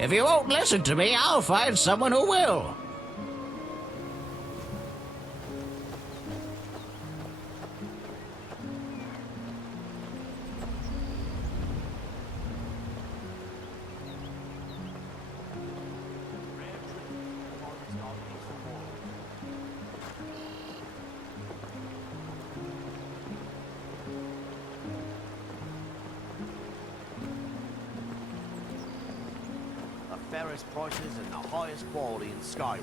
If you won't listen to me, I'll find someone who will. Fairest prices and the highest quality in Skyrim.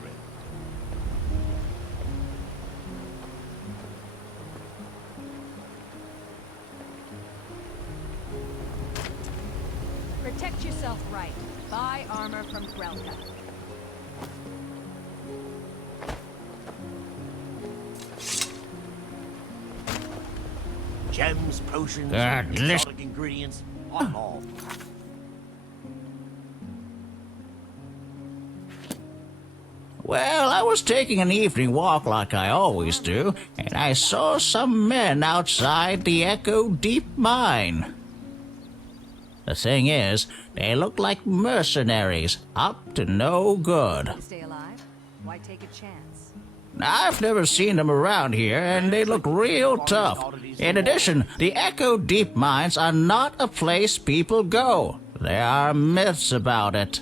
Protect yourself right. Buy armor from Grelka. Gems, potions, Delicious. exotic ingredients, I'm all. Well, I was taking an evening walk like I always do, and I saw some men outside the Echo Deep Mine. The thing is, they looked like mercenaries, up to no good. Stay alive? Why take a chance? I've never seen them around here, and they look real tough. In addition, the Echo Deep Mines are not a place people go. There are myths about it.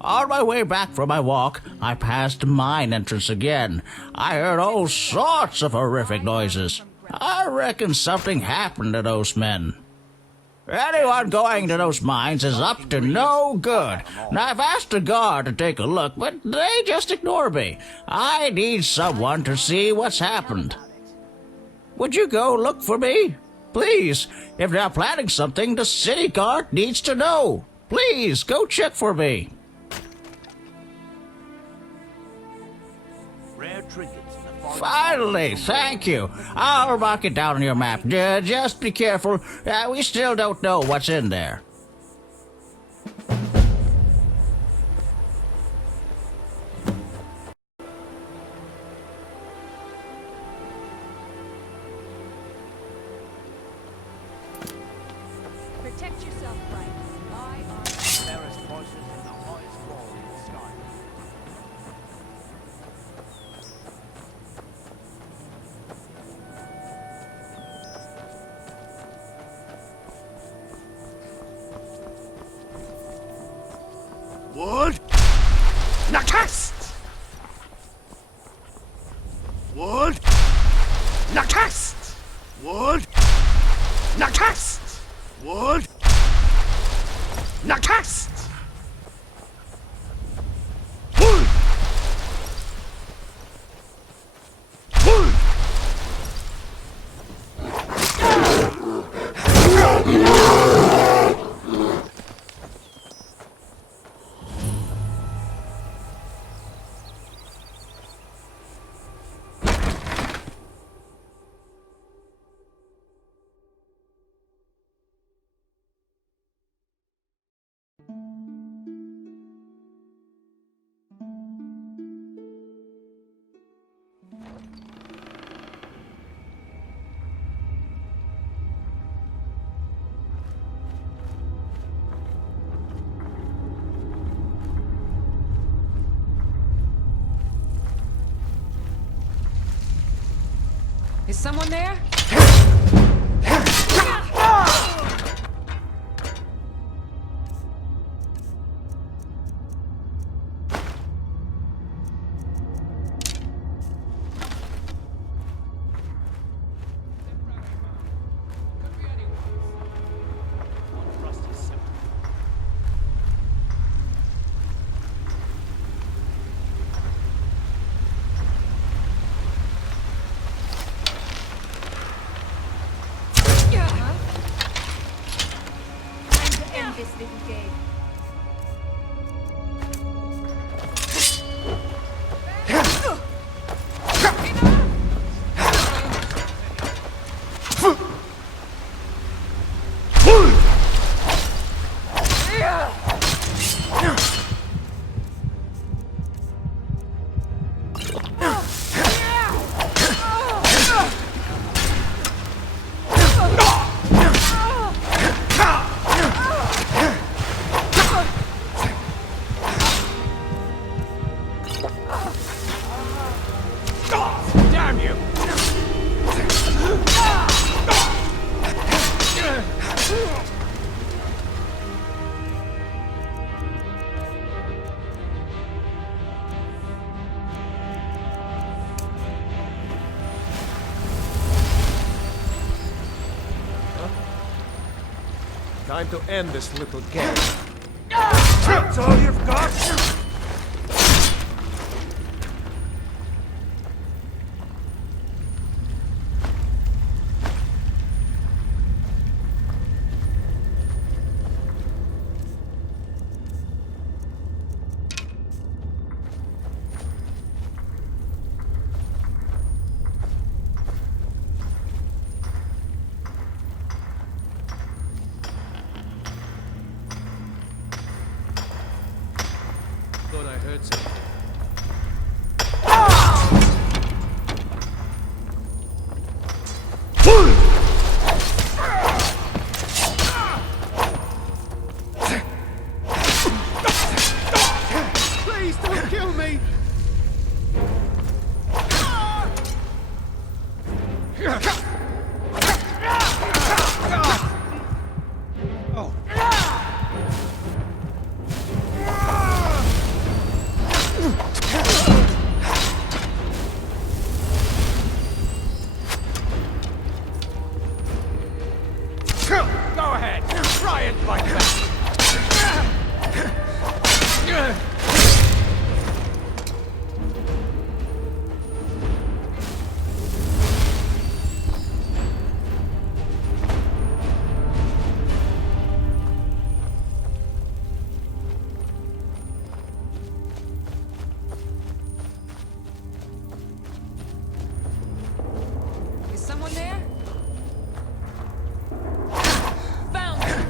On my way back from my walk, I passed the mine entrance again. I heard all sorts of horrific noises. I reckon something happened to those men. Anyone going to those mines is up to no good. Now, I've asked the guard to take a look, but they just ignore me. I need someone to see what's happened. Would you go look for me? Please, if they're planning something, the city guard needs to know. Please, go check for me. Rare trinkets in the forest. Finally, thank you. I'll mark it down on your map. Just be careful. We still don't know what's in there. Protect yourself right. Buy armor. Fairest prices and the highest quality in Skyrim. Wood! Nakast! Wood! Nakast! Wood! Nakast! Wood! Nakast! Wood! Wood! Is someone there? This little game. Time to end this little game. That's all you've got? Thought I heard something. Please don't kill me! Oh. Go ahead, try it like that. Is someone there? Found him!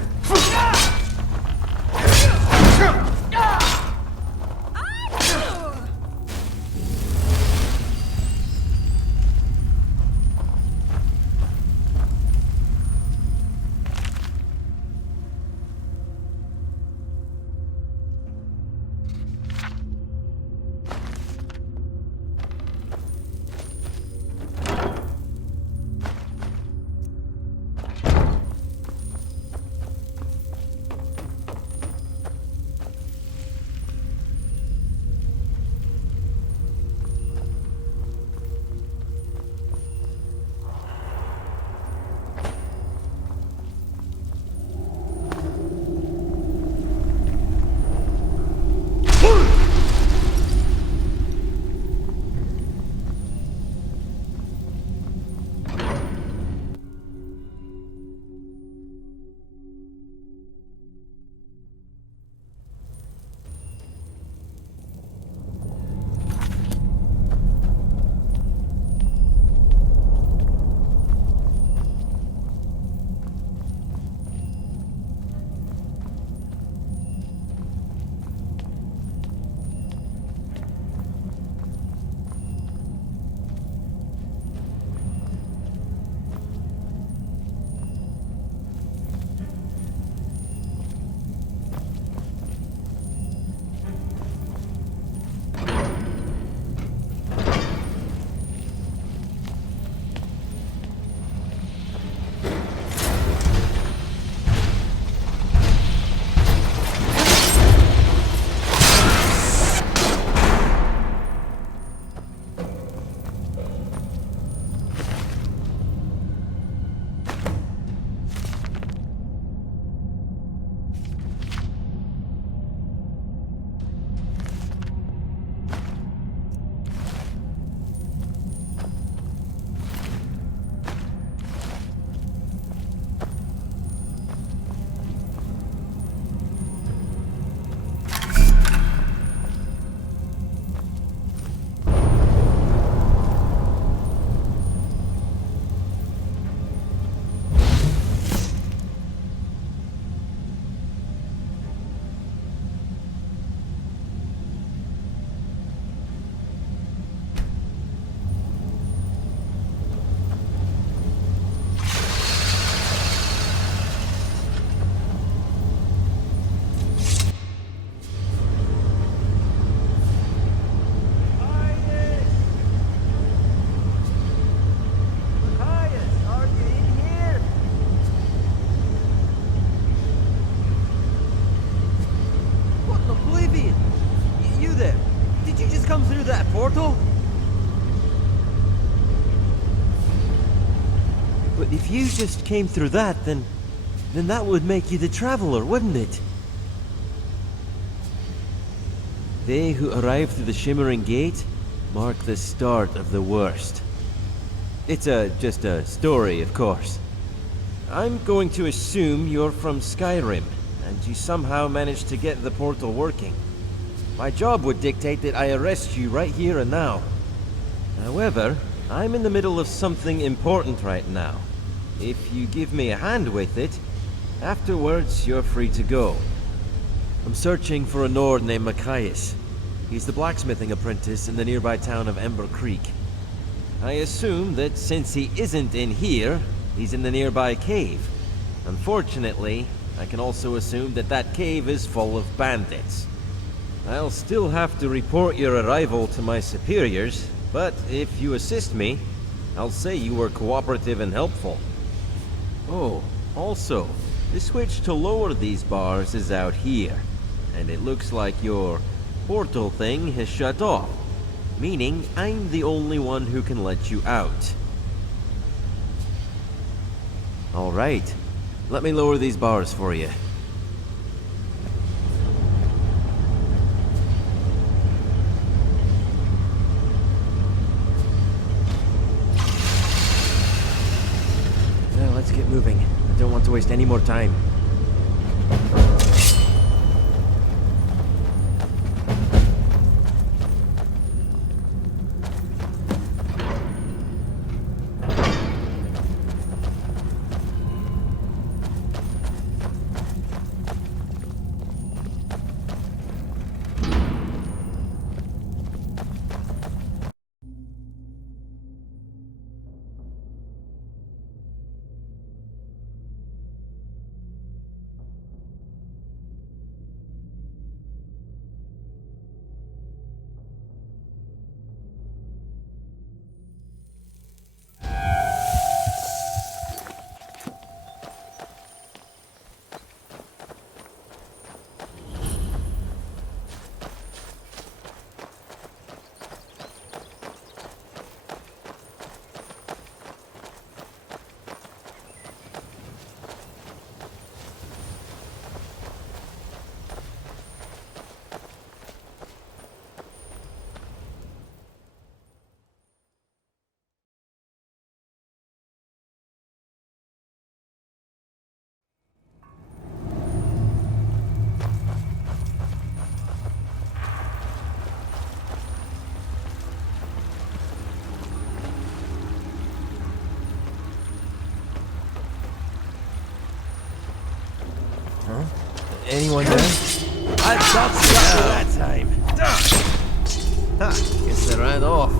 portal? But if you just came through that, then then that would make you the traveler, wouldn't it? They who arrive through the Shimmering Gate mark the start of the worst. It's just a story, of course. I'm going to assume you're from Skyrim, and you somehow managed to get the portal working. My job would dictate that I arrest you right here and now. However, I'm in the middle of something important right now. If you give me a hand with it, afterwards you're free to go. I'm searching for a Nord named Matthias. He's the blacksmithing apprentice in the nearby town of Ember Creek. I assume that since he isn't in here, he's in the nearby cave. Unfortunately, I can also assume that that cave is full of bandits. I'll still have to report your arrival to my superiors, but if you assist me, I'll say you were cooperative and helpful. Oh, also, the switch to lower these bars is out here, and it looks like your portal thing has shut off, meaning I'm the only one who can let you out. Alright, let me lower these bars for you. Now let's get moving. I don't want to waste any more time. Anyone there? I thought so that time. Ha! Guess they ran off.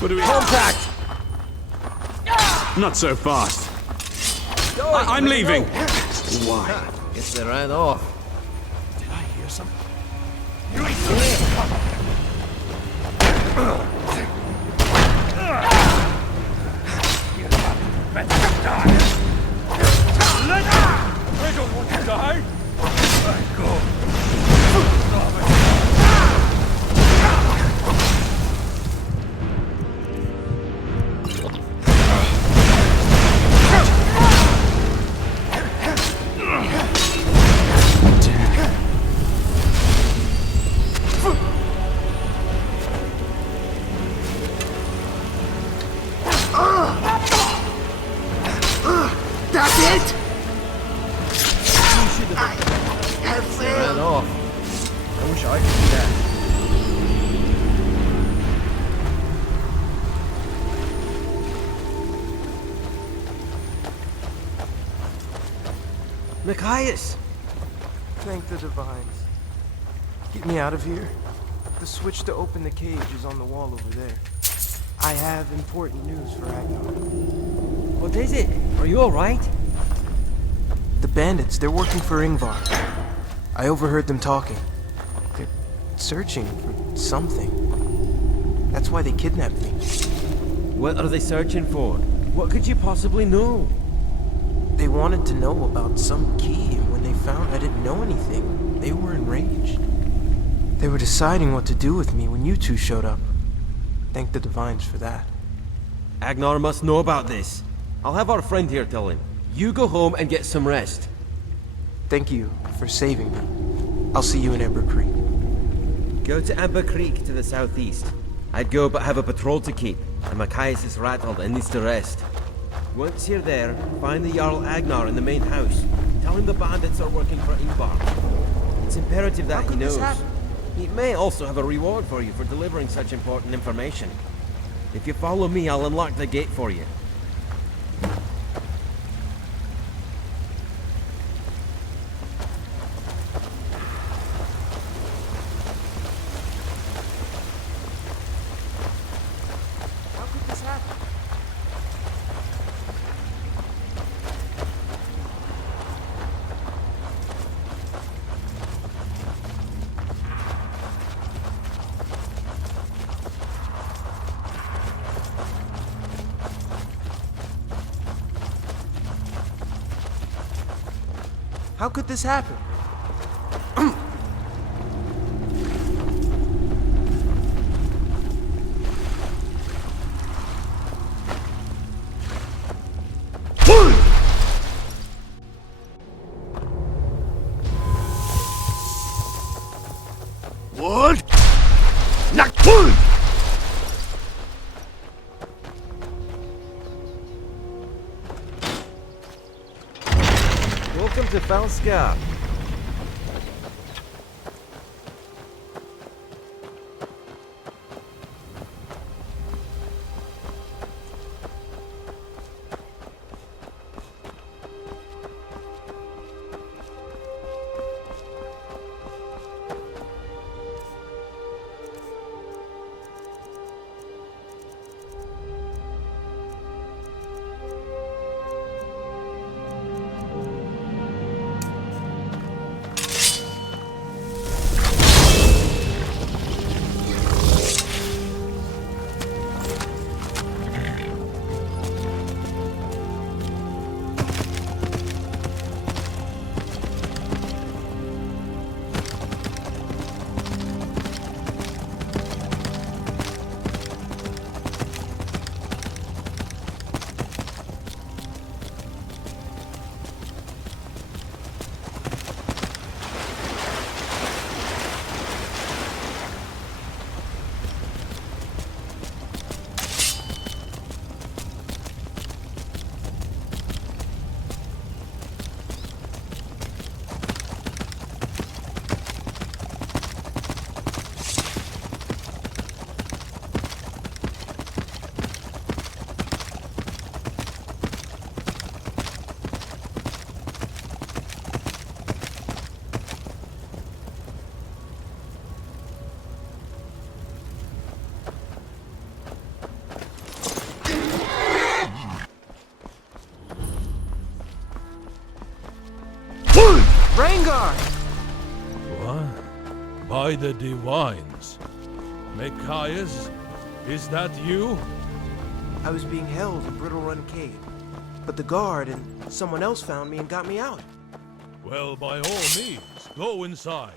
What do we... Contact! Not so fast. I'm leaving. Why? Guess they ran off. Did I hear something? I don't want to die. Let go. That's it! They ran off. I wish I could do that. Matthias! Thank the divines. Get me out of here. The switch to open the cage is on the wall over there. I have important news for Ragnar. What is it? Are you alright? The bandits, they're working for Yngvarr. I overheard them talking. They're searching for something. That's why they kidnapped me. What are they searching for? What could you possibly know? They wanted to know about some key, and when they found I didn't know anything, they were enraged. They were deciding what to do with me when you two showed up. Thank the Divines for that. Agnar must know about this. I'll have our friend here tell him. You go home and get some rest. Thank you for saving me. I'll see you in Ember Creek. Go to Amber Creek to the southeast. I'd go but have a patrol to keep, and Matthias is rattled and needs to rest. Once you're there, find the Jarl Agnar in the main house. Tell him the bandits are working for Yngvarr. It's imperative that How he could this knows. happen? He may also have a reward for you for delivering such important information. If you follow me, I'll unlock the gate for you. How could this happen? How could this happen? What? Not good! Welcome to Falskaar. Rengar! What? By the Divines. Matthias, is that you? I was being held in Brittle Run Cave, but the guard and someone else found me and got me out. Well, by all means, go inside.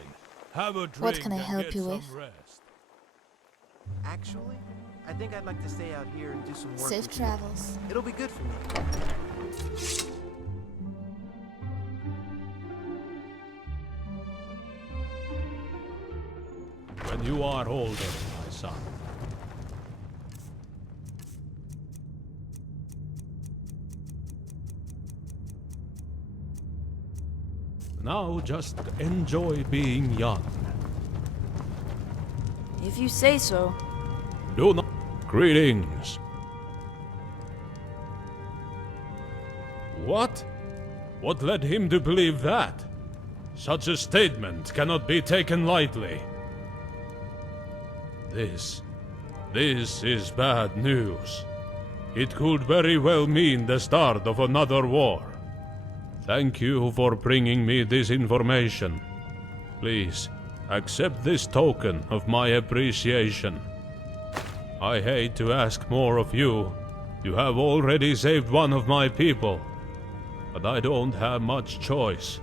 Have a drink What can I and help get you some with? rest. Actually, I think I'd like to stay out here and do some work. Safe with you. travels. It'll be good for me. When you are older, my son. Now just enjoy being young. If you say so. Do not. Greetings. What? What led him to believe that? Such a statement cannot be taken lightly. This is bad news. It could very well mean the start of another war. Thank you for bringing me this information. Please, accept this token of my appreciation. I hate to ask more of you. You have already saved one of my people, but I don't have much choice.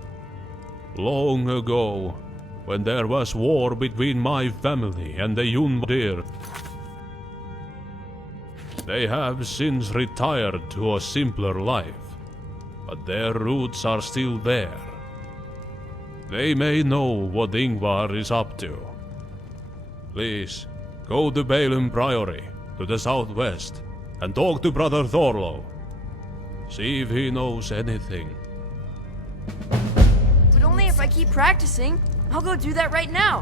Long ago, when there was war between my family and the Yngvarr, they have since retired to a simpler life, but their roots are still there. They may know what Yngvarr is up to. Please, go to Balaam Priory, to the southwest, and talk to Brother Thorlo. See if he knows anything. But only if I keep practicing. I'll go do that right now.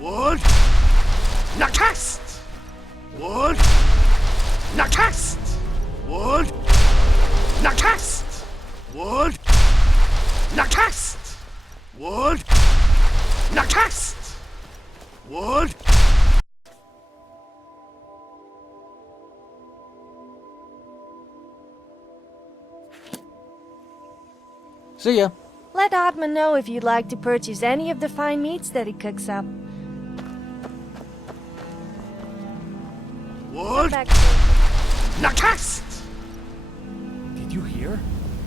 Wood! Nakast! Wood! Nakast! Wood! Nakast! Wood! Nakast! Wood! Nakast! Wood! See ya. Let Oddman know if you'd like to purchase any of the fine meats that he cooks up. Wood! Back Nakast! Did you hear?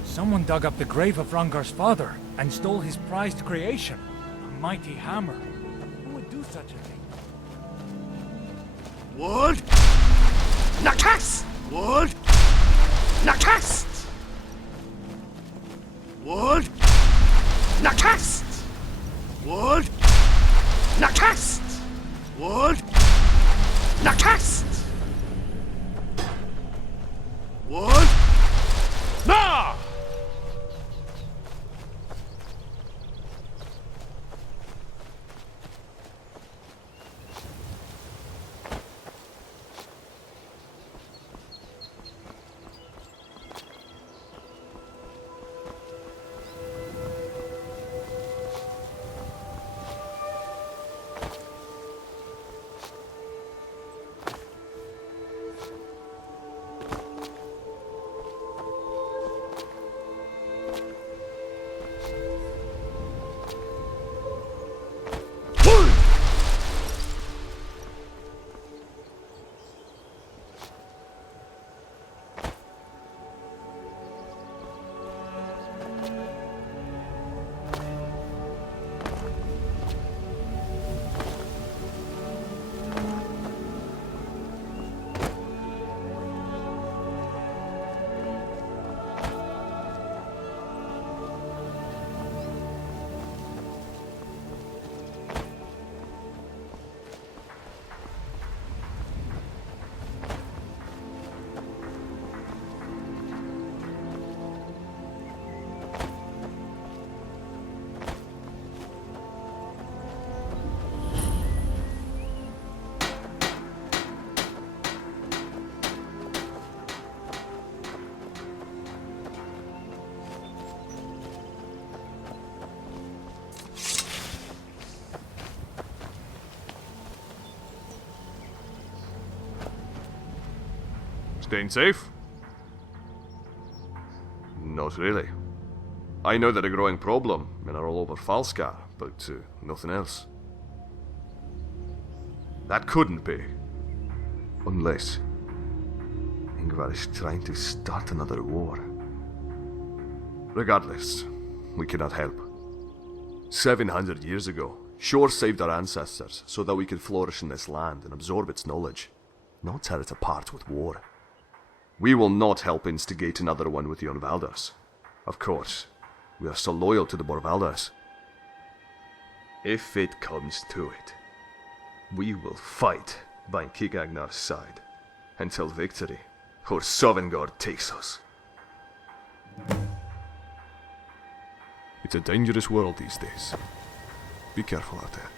Someone dug up the grave of Rangar's father and stole his prized creation, a mighty hammer. Who would do such a thing? Wood! Nakast! Wood! Nakast! Wood! Nakast! Wood! Nakast! Wood! Nakast! Wood! Ah! Staying safe? Not really. I know they're a growing problem and are all over Falskaar, but nothing else. That couldn't be. Unless Yngvarr is trying to start another war. Regardless, we cannot help. 700 years ago, Shore saved our ancestors so that we could flourish in this land and absorb its knowledge, not tear it apart with war. We will not help instigate another one with the Orvalders. Of course, we are so loyal to the Borvalders. If it comes to it, we will fight by King Agnar's side until victory or Sovngarde takes us. It's a dangerous world these days. Be careful out there.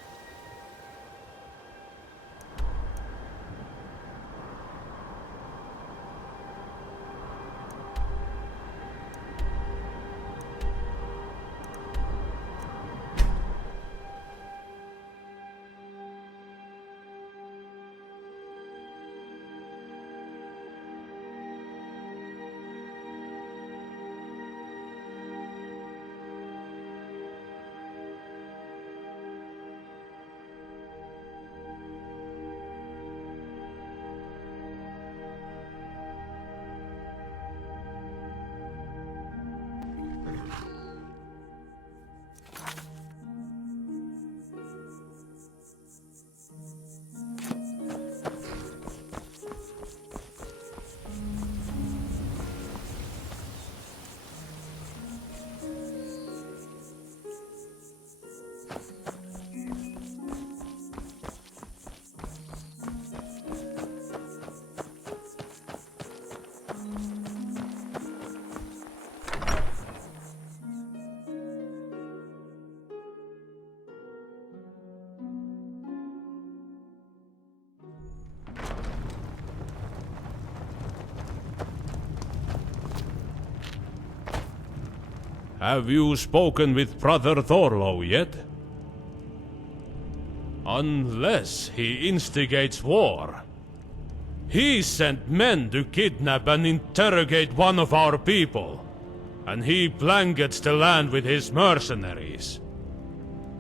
Have you spoken with Brother Thorlo yet? Unless he instigates war. He sent men to kidnap and interrogate one of our people, and he blankets the land with his mercenaries.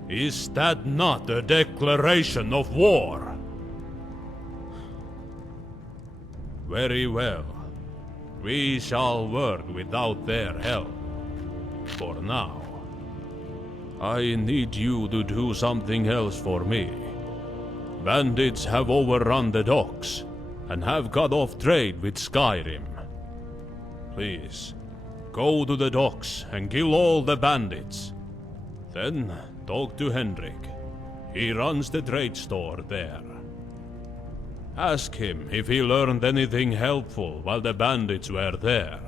Is that not a declaration of war? Very well. We shall work without their help. For now. I need you to do something else for me. Bandits have overrun the docks, and have cut off trade with Skyrim. Please, go to the docks and kill all the bandits. Then talk to Henrik. He runs the trade store there. Ask him if he learned anything helpful while the bandits were there.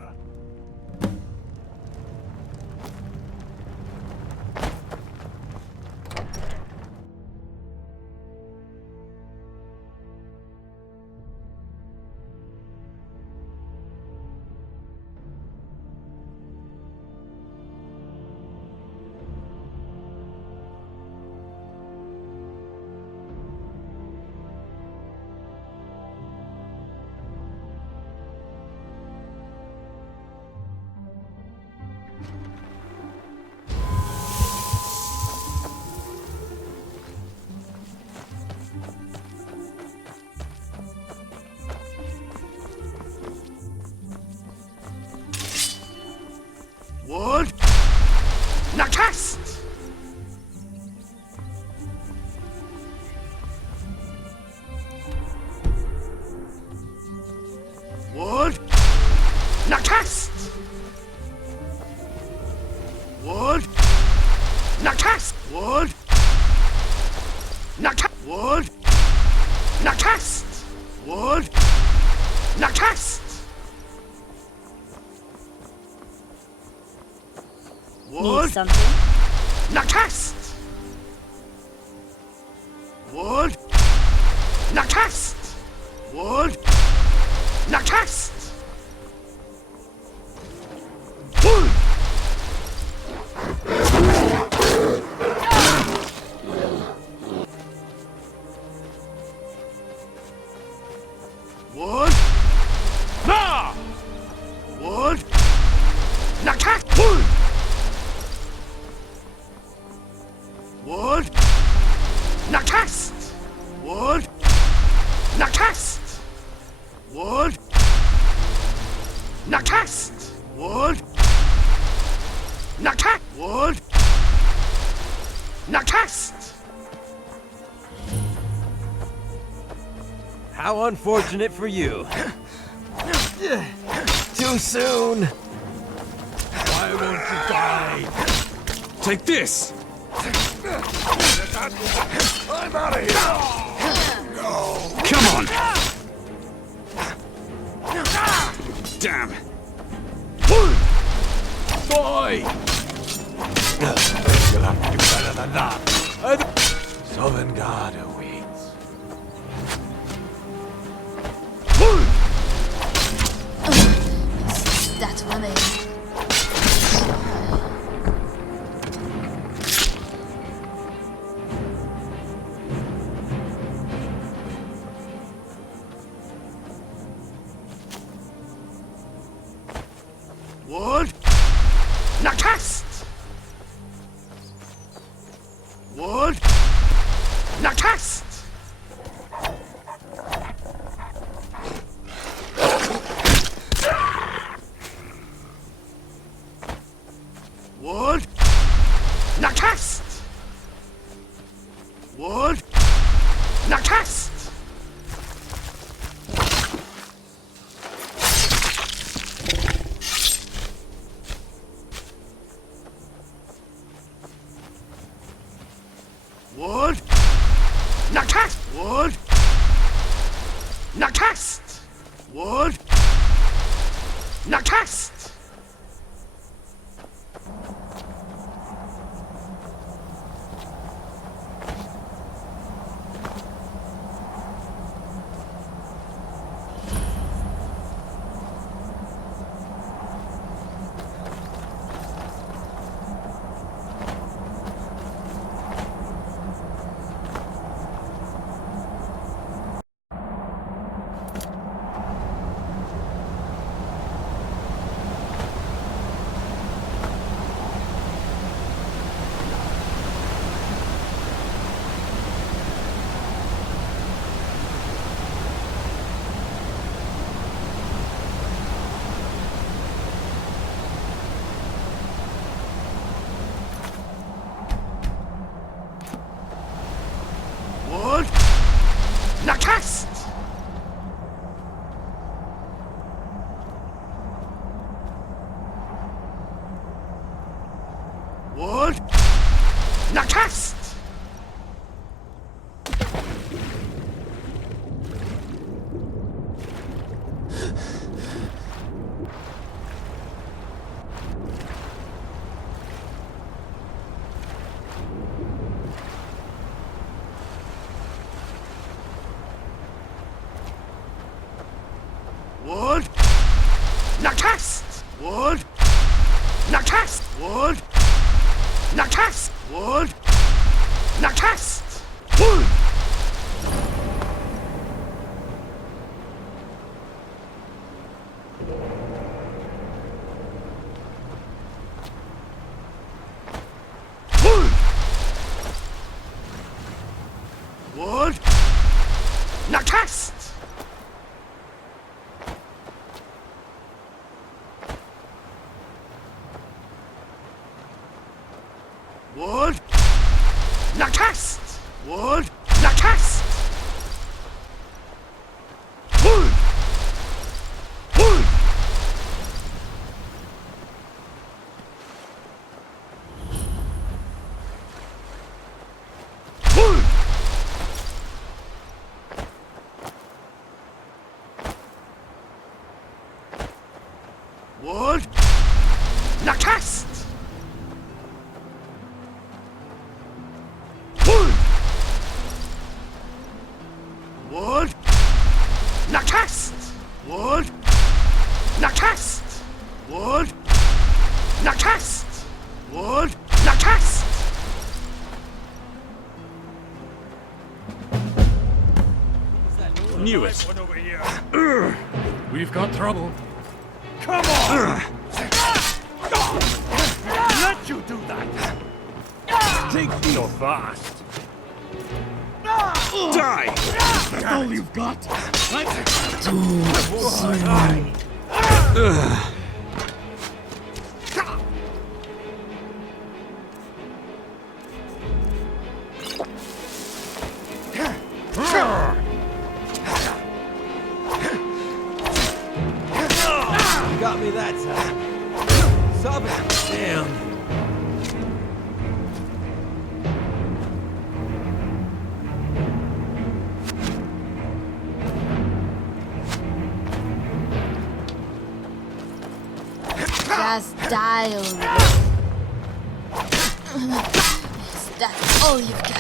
Wood! Nakast! Wood! Nakast! Wood! Nakast! Wood! Nakast! Wood! Nakast! Wood! Nakast! Need something? Nakast! Wood! Nakast! Wood! Nakast! Wood! Wood! Na! Wood! Nakast! Wood! Wood! Nakast! Wood! Nakast! Wood! Nakast! Wood! Nakast! Wood! Nakast! How unfortunate for you. too soon. Why won't you die? Take this! I'm out of here! Come on! Damn! Boy! You'll have to do better than that. Sovngarde awaits. That's running. Wood! Nakast! Wood! Nakast! Wood! Nakast! Wood! Nakast! Wood! Nakast! Wood! Nakast! Wood! Nakast! Wood! Nakast! Wood! Nakast! Wood! Nakast! Wood! Nakast! Wood! Nakast! Wood! Nakast! Wood! Wood! Wood! Nakast! Wood! Nakast! Wood! Nakast! Wood! Wood! Wood! Wood! Nakast! Wood! Wood! Nakast! Wood! Nakast! Wood! Nakast! Wood! Nakast! Knew it! We've got trouble. Come on! Let you do that! Take me so fast! Die! That's all you've got? You got me that time. Stop it. Damn. Just die already. That's all you've got.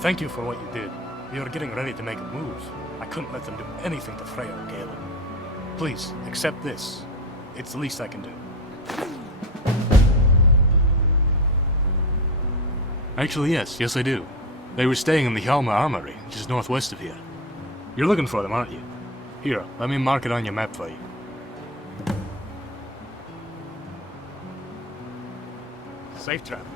Thank you for what you did. We were getting ready to make a move. I couldn't let them do anything to Freya or Galen. Please, accept this. It's the least I can do. Actually, yes I do. They were staying in the Hjalmar Armory, just northwest of here. You're looking for them, aren't you? Here, let me mark it on your map for you. Safe travels.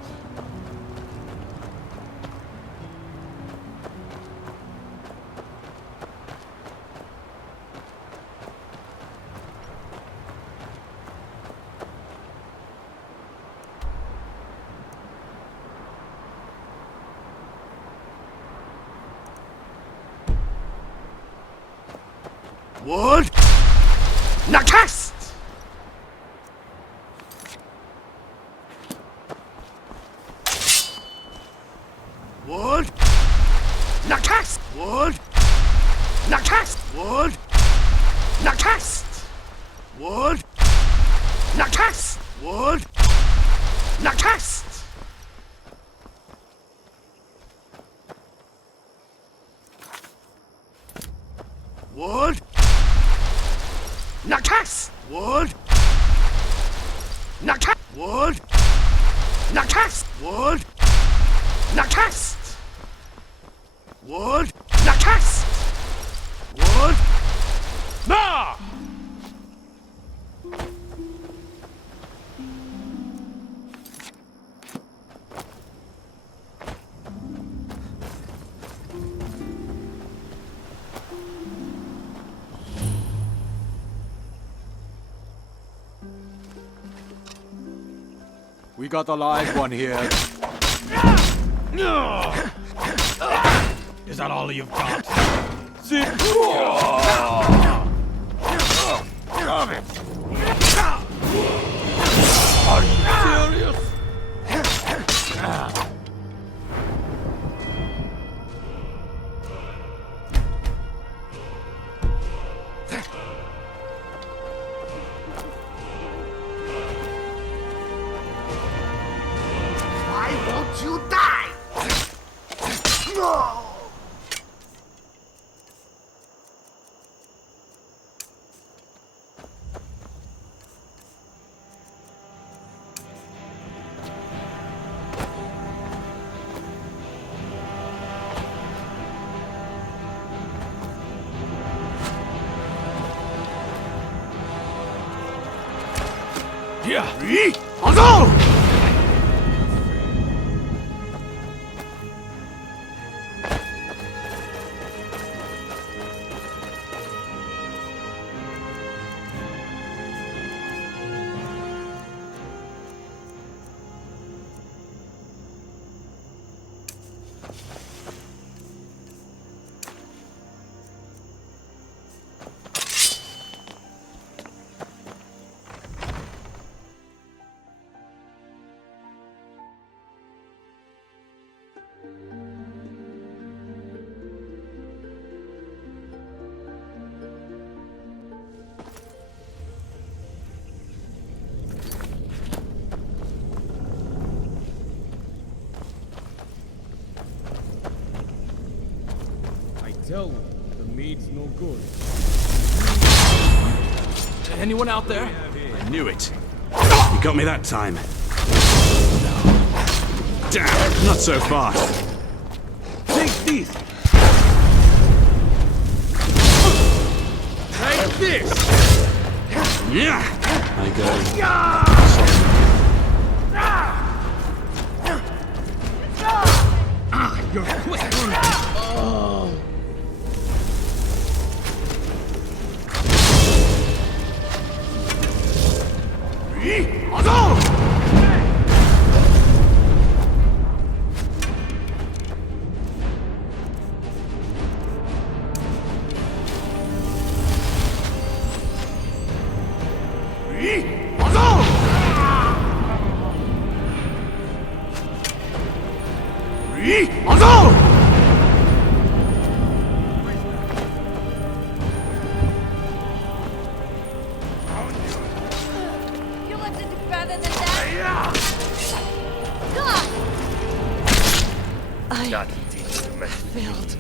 Wood! Nakast! Wood! Nakast! Wood! Nakast! Wood! Nakast! Wood! Nakast! Wood! Nakast! Wood! Nakas! Wood! Nakas! Wood! Nakas! Wood! Nakas! Wood! Nakas! Wood! No! We got a live one here. Is that all you've got? Damn it! Are you serious? Why won't you die? No! Yeah. Although! Tell them the mead's no good. Anyone out there? I knew it. You got me that time. Damn, not so fast. this! Like this! Yeah! I got it. You're quick! Oh. You left it better than that. That teaches you Failed.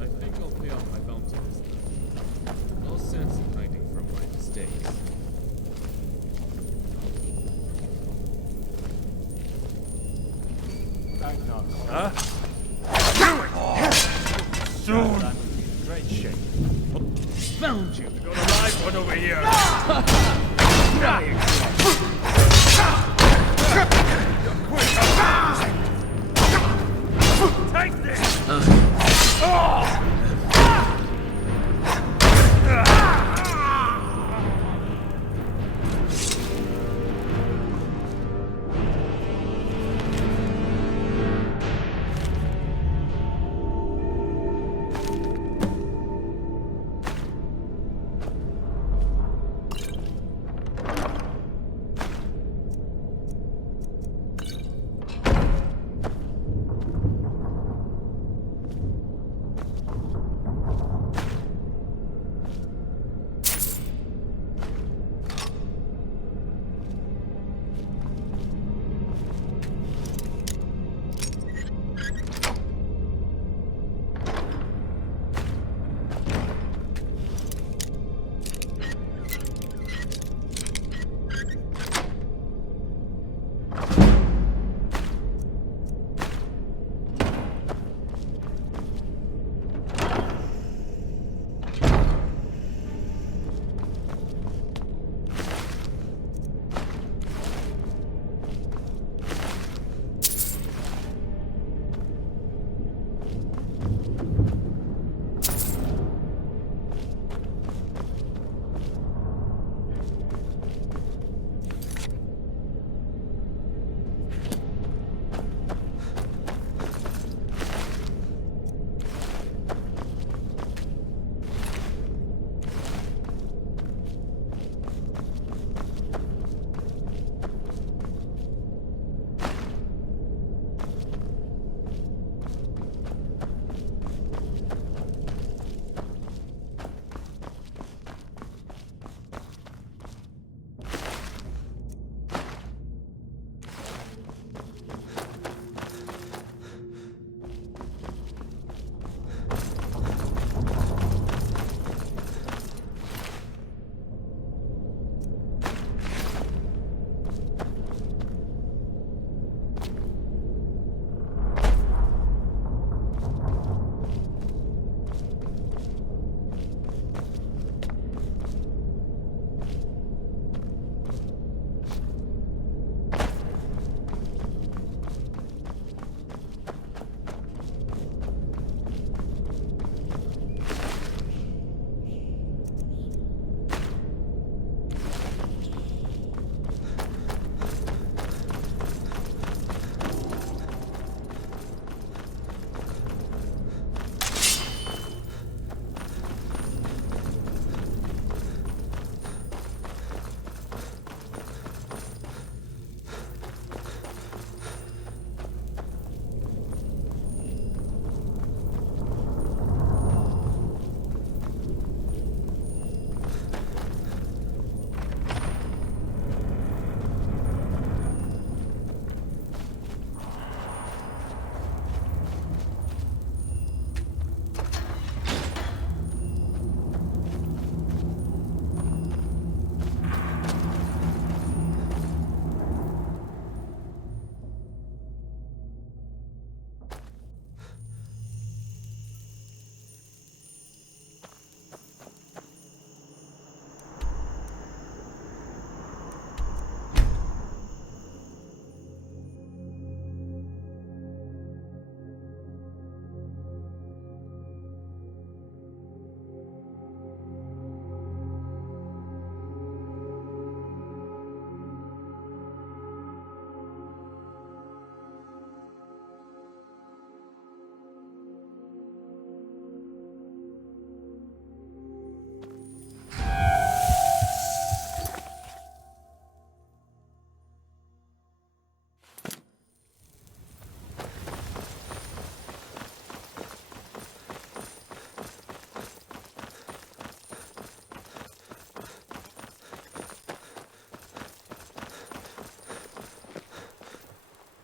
I think I'll pay off my bounty this time. No sense in hiding from my mistakes. Huh? Soon. I'm in great shape. Found you! Got a live one over here. Take this!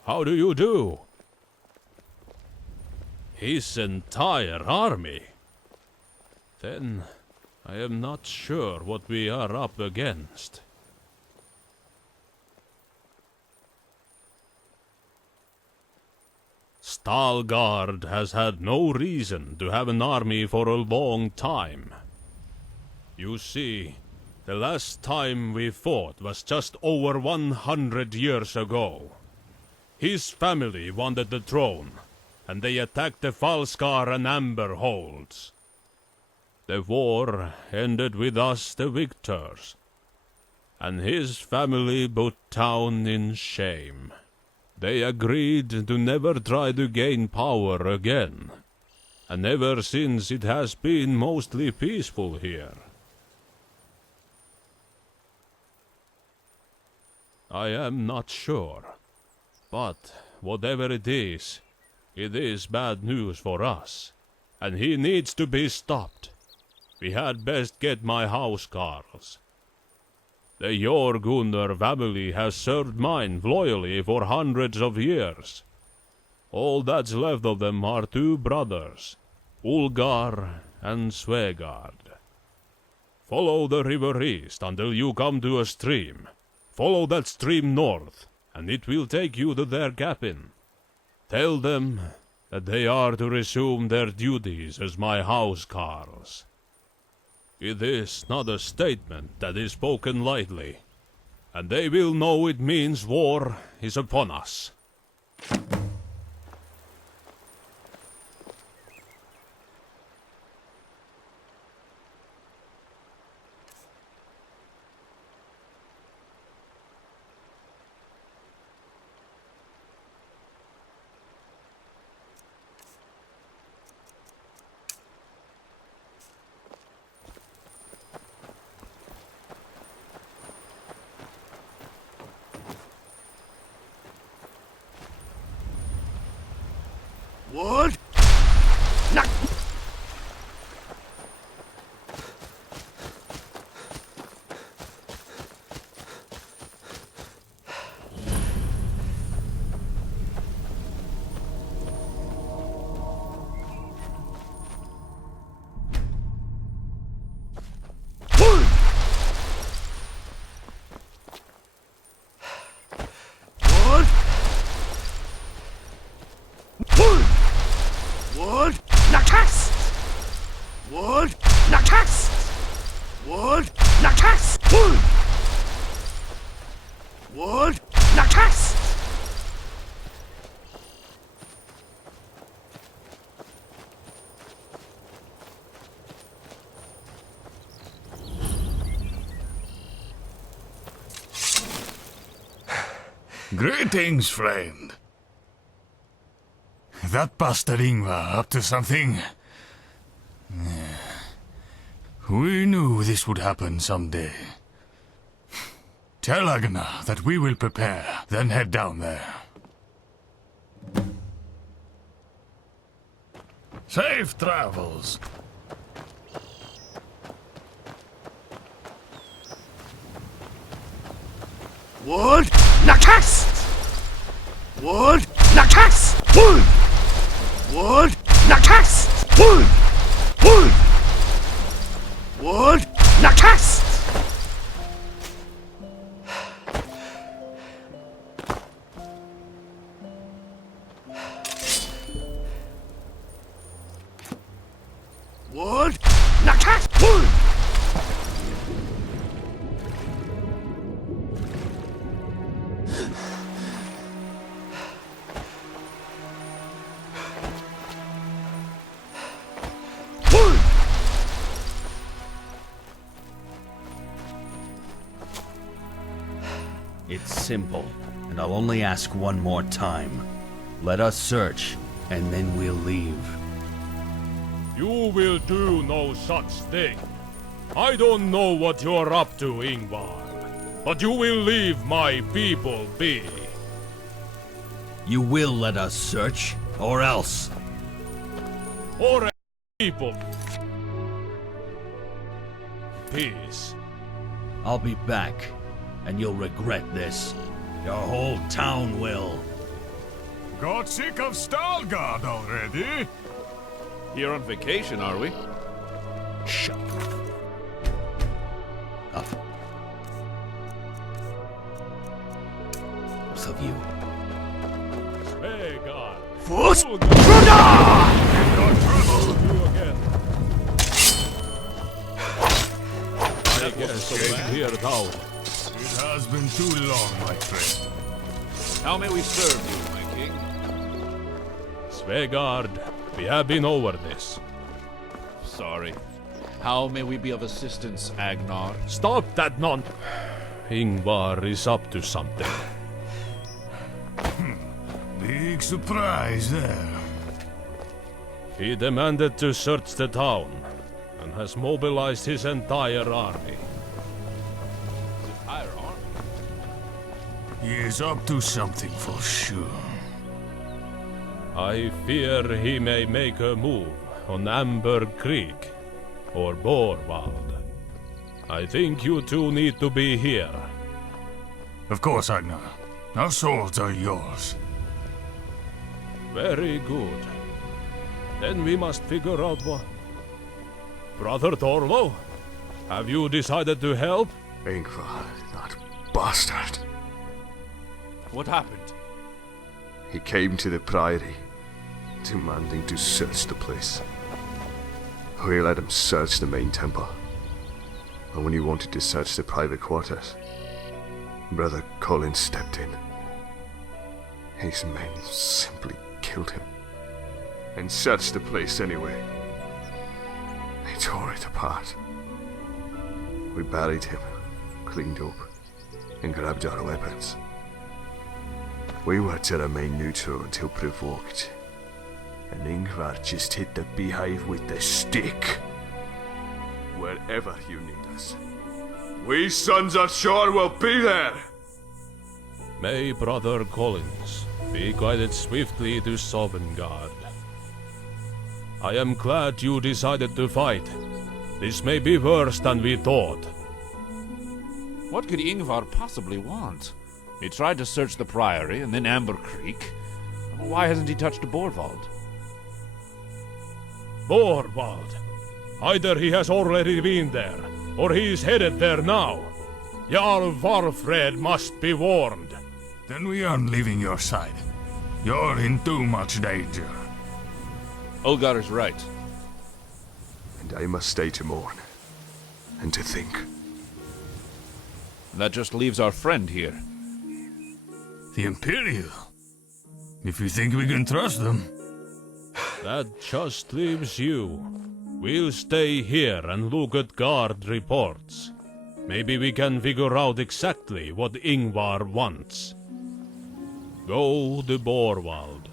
How do you do? His entire army? Then I am not sure what we are up against. Stalgard has had no reason to have an army for a long time. You see, the last time we fought was just over 100 years ago. His family wanted the throne, and they attacked the Falskaar and Amber holds. The war ended with us the victors, and his family put down in shame. They agreed to never try to gain power again, and ever since it has been mostly peaceful here. I am not sure, but whatever it is bad news for us, and he needs to be stopped. We had best get my housecarls. The Jorgunner family has served mine loyally for hundreds of years. All that's left of them are two brothers, Ulgar and Svegard. Follow the river east until you come to a stream. Follow that stream north, and it will take you to their cabin. Tell them that they are to resume their duties as my housecarls. It is not a statement that is spoken lightly, and they will know it means war is upon us. What? Wood! Nakast! Wood! Nakast! Wood! Nakast! Wood! Wood! Nakast! Greetings, friend. That bastard Yngvarr up to something? We knew this would happen someday. Tell Agna that we will prepare, then head down there. Safe travels. Wood! Nakast! Wood! Nakast! Wood! Wood! Nakast! Wood! Wood! Wood! Nakast! Wood! Nakast! Wood! It's simple, and I'll only ask one more time. Let us search, and then we'll leave. You will do no such thing. I don't know what you're up to, Yngvarr, but you will leave my people be. You will let us search, or else. Or people. Peace. I'll be back, and you'll regret this. Your whole town will. Got sick of Stalgard already? Here on vacation, are we? Shut up. Both of you. Svegar! What? You again. I guess I'm here now. It has been too long, my friend. How may we serve you, my king? Svegard, we have been over this. Sorry. How may we be of assistance, Agnar? Stop that Yngvarr is up to something. Big surprise there. He demanded to search the town and has mobilized his entire army. Entire army? He is up to something for sure. I fear he may make a move on Amber Creek or Borwald. I think you two need to be here. Of course, Agnar. Our swords are yours. Very good. Then we must figure out what... Brother Thorlo, have you decided to help? Yngvarr, that bastard. What happened? He came to the Priory, demanding to search the place. We let him search the main temple. And when he wanted to search the private quarters, Brother Colin stepped in. His men simply killed him. And searched the place anyway. They tore it apart. We buried him, cleaned up, and grabbed our weapons. We were to remain neutral until provoked. And Yngvarr just hit the beehive with the stick. Wherever you need us, we Sons of Shore will be there! May Brother Collins be guided swiftly to Sovngarde. I am glad you decided to fight. This may be worse than we thought. What could Yngvarr possibly want? He tried to search the Priory and then Amber Creek. Why hasn't he touched Borwald? Borwald! Either he has already been there, or he is headed there now. Jarl Varfred must be warned. Then we aren't leaving your side. You're in too much danger. Olgar is right. And I must stay to mourn. And to think. That just leaves our friend here. The Imperial? If you think we can trust them. That just leaves you. We'll stay here and look at guard reports. Maybe we can figure out exactly what Yngvarr wants. Go to Borwald,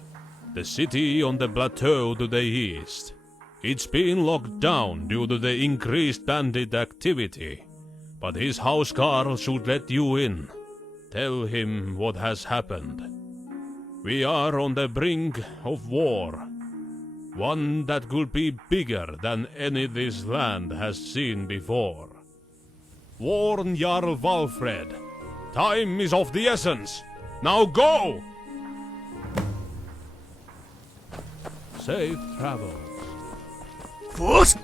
the city on the plateau to the east. It's been locked down due to the increased bandit activity, but his housecarl should let you in. Tell him what has happened. We are on the brink of war. One that could be bigger than any this land has seen before. Warn Jarl Valfred. Time is of the essence. Now go! Safe travels. What?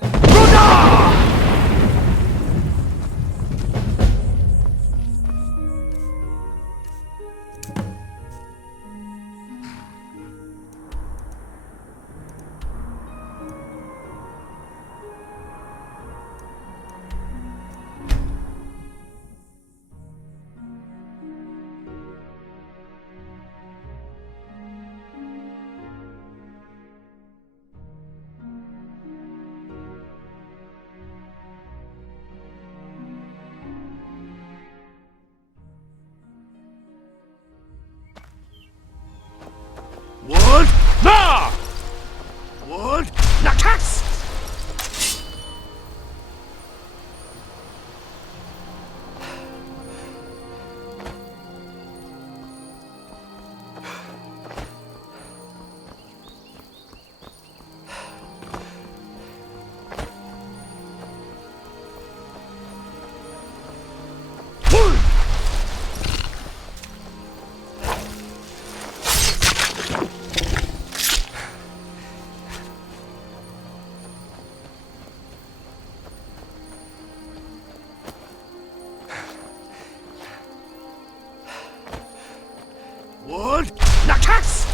Wood! Nakas!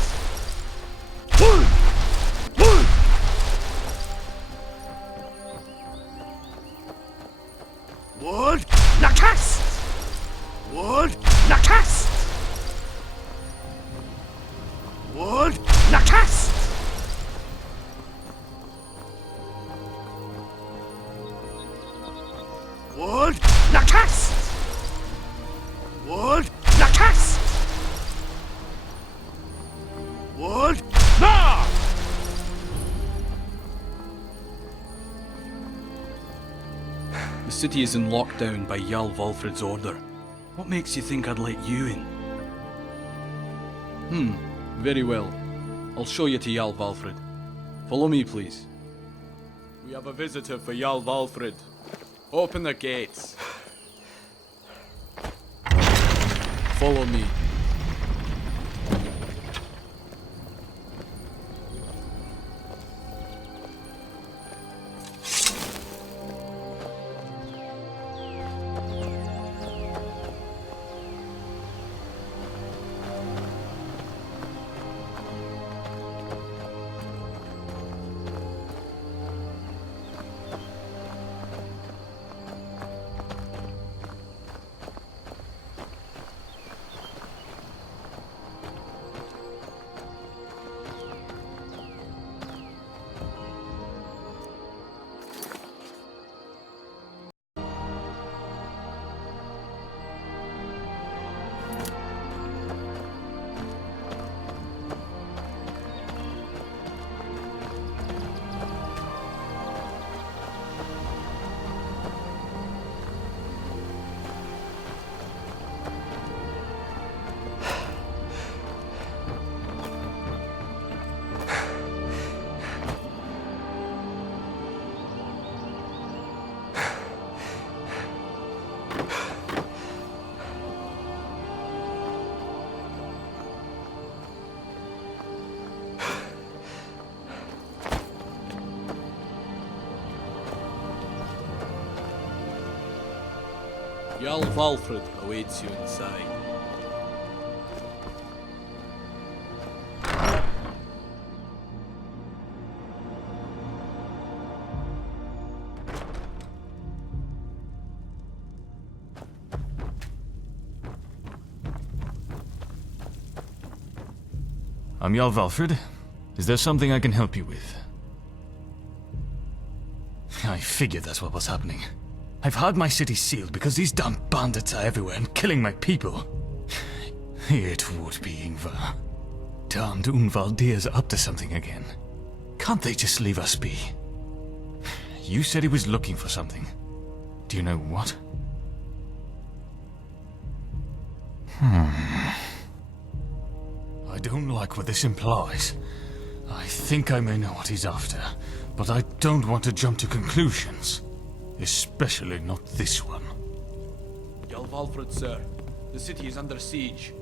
Wood! Wood! Wood! Nakas! Wood! Nakas! Wood! Nakas! Wood! Nakas! Wood! Nakas! Wood! Na! The city is in lockdown by Jarl Valfrid's order. What makes you think I'd let you in? Very well. I'll show you to Jarl Valfrid. Follow me, please. We have a visitor for Jarl Valfrid. Open the gates. Follow me. Jarl Valfrid awaits you inside. I'm Jarl Valfrid. Is there something I can help you with? I figured that's what was happening. I've had my city sealed because these damn bandits are everywhere and killing my people. It would be Yngvarr. Damned Unvaldir's up to something again. Can't they just leave us be? You said he was looking for something. Do you know what? I don't like what this implies. I think I may know what he's after, but I don't want to jump to conclusions. Especially not this one. Jarl Valfrid, sir. The city is under siege.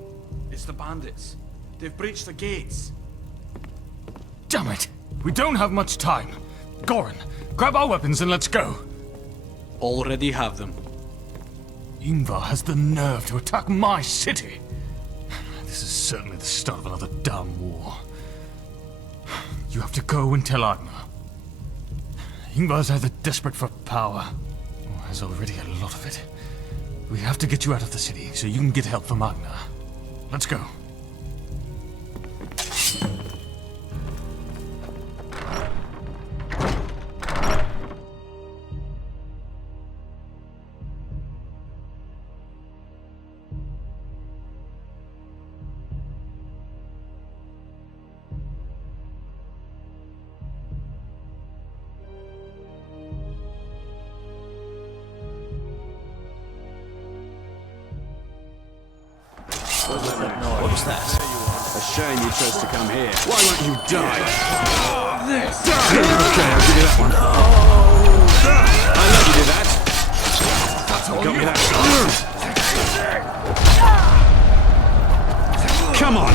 It's the bandits. They've breached the gates. Damn it! We don't have much time. Goran, grab our weapons and let's go. Already have them. Yngvarr has the nerve to attack my city. This is certainly the start of another damn war. You have to go and tell Agnar. Yngvarr's either desperate for power, or has already a lot of it. We have to get you out of the city, so you can get help from Agnar. Let's go. What was that? A shame you chose to come here. Why won't you die? Okay, I'll give you that one. I let you do that. Got me that shot. Come on!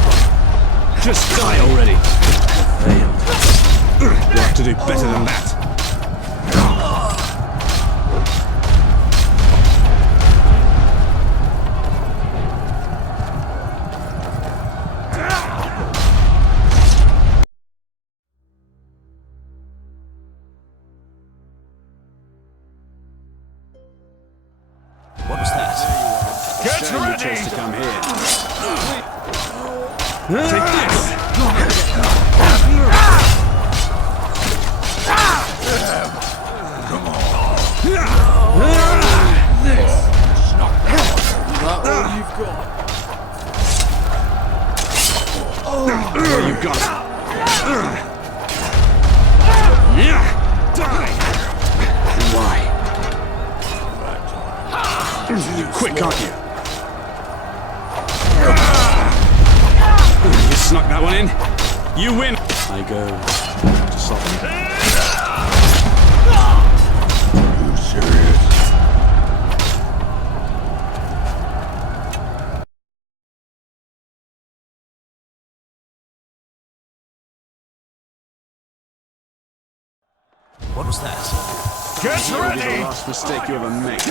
Just die already. Failed. You'll have to do better than that. Take this! This! Not all you've got. What you got? Die! Why? You're quick, aren't you? You snuck that one in. You win. I go to soften. You serious? What was that? Get ready! This is the last mistake you ever made.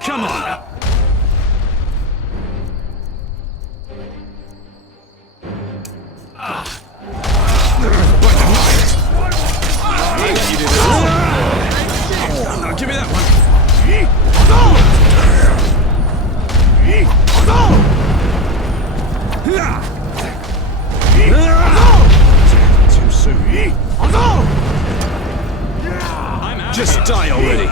Come on! You did it. Now give me that one. Too soon. Just die already.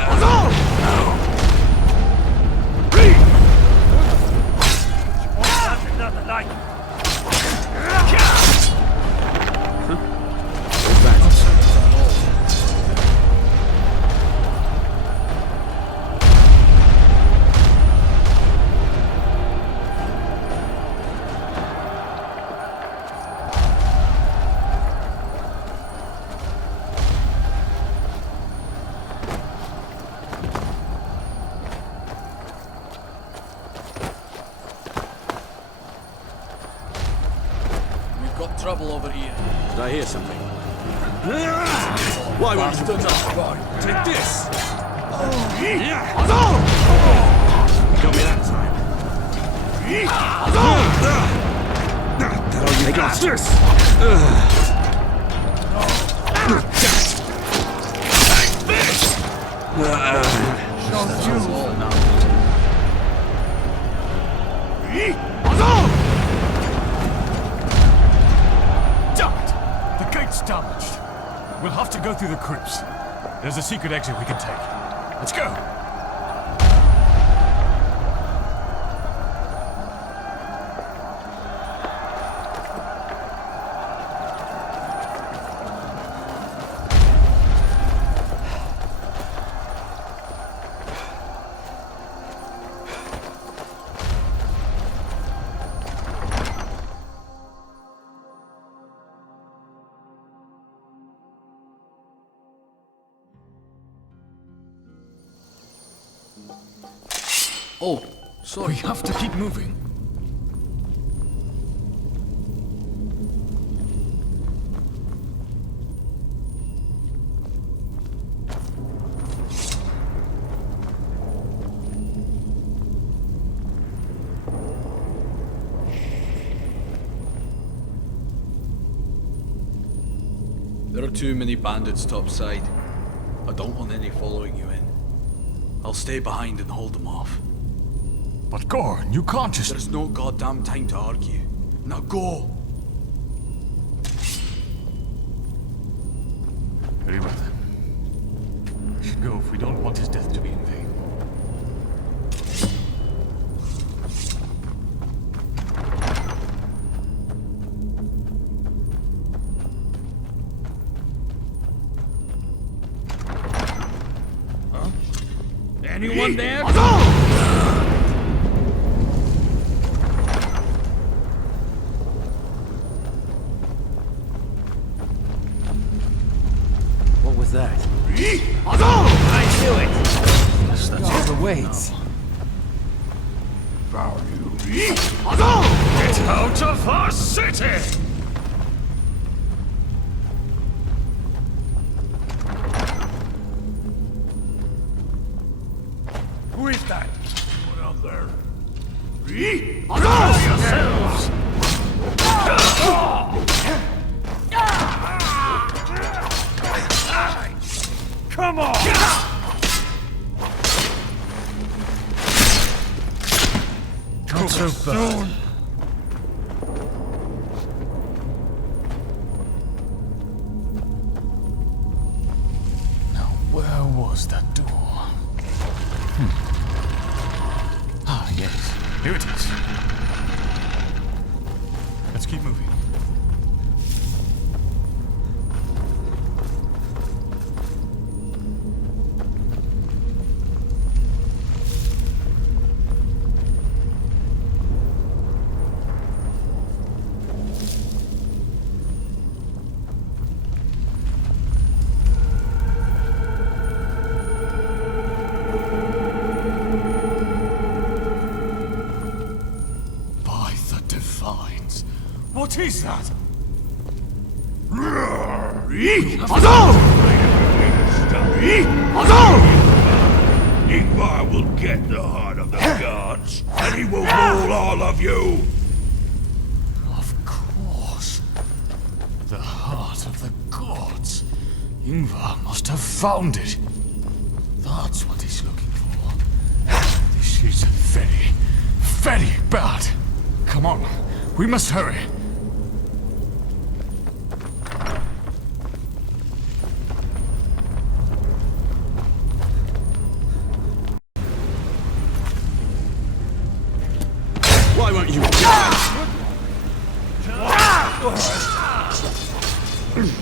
What's that? Got trouble over here. Did I hear something? Why won't you take this? Got me that time. That'll make us this. Damaged. We'll have to go through the crypts. There's a secret exit we can take. Let's go! Oh, sorry. We have to keep moving. There are too many bandits topside. I don't want any following you in. I'll stay behind and hold them off. But Gorn, you can't just... There's no goddamn time to argue. Now go! Very well then. We should go if we don't want his death to be in vain. Huh? Anyone there? What was that? I knew it! Yes, that's all the weights. Get out of our city! Who is that? What out there? yourselves! Come on! Not so bad. was that door? Ah, yes. Here it is. Let's keep moving. What is that? Yngvarr will get the heart of the gods, and he will rule all of you! Of course. The heart of the gods. Yngvarr must have found it. That's what he's looking for. This is very, very bad. Come on, we must hurry. Why won't you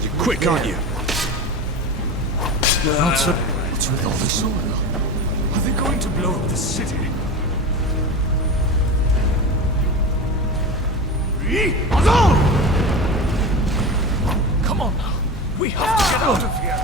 You're quick, aren't you? What's with all this oil? Are they going to blow up the city? Come on now. We have to get out of here.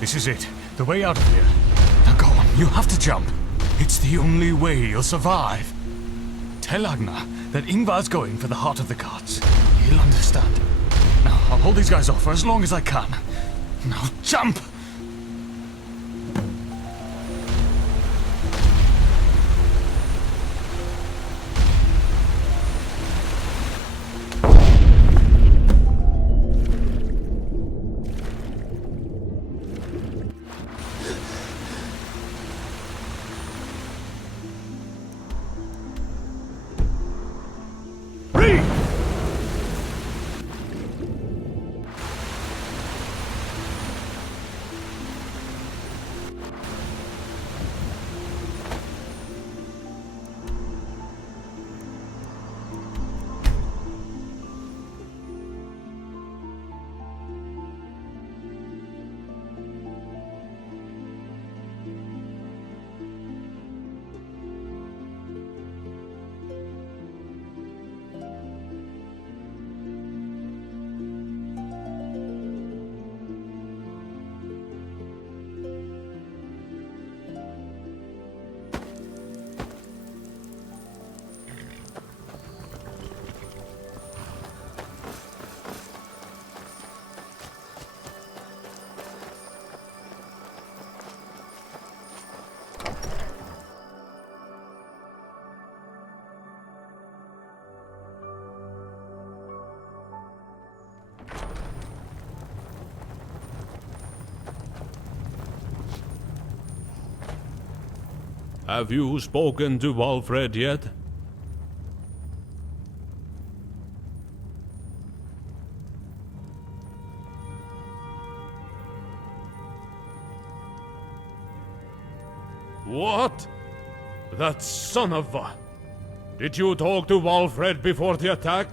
This is it. The way out of here. Now go on. You have to jump. It's the only way you'll survive. Tell Agnar that Yngvar's going for the heart of the gods. He'll understand. Now, I'll hold these guys off for as long as I can. Now, jump! Have you spoken to Walfred yet? What? That son of a... Did you talk to Walfred before the attack?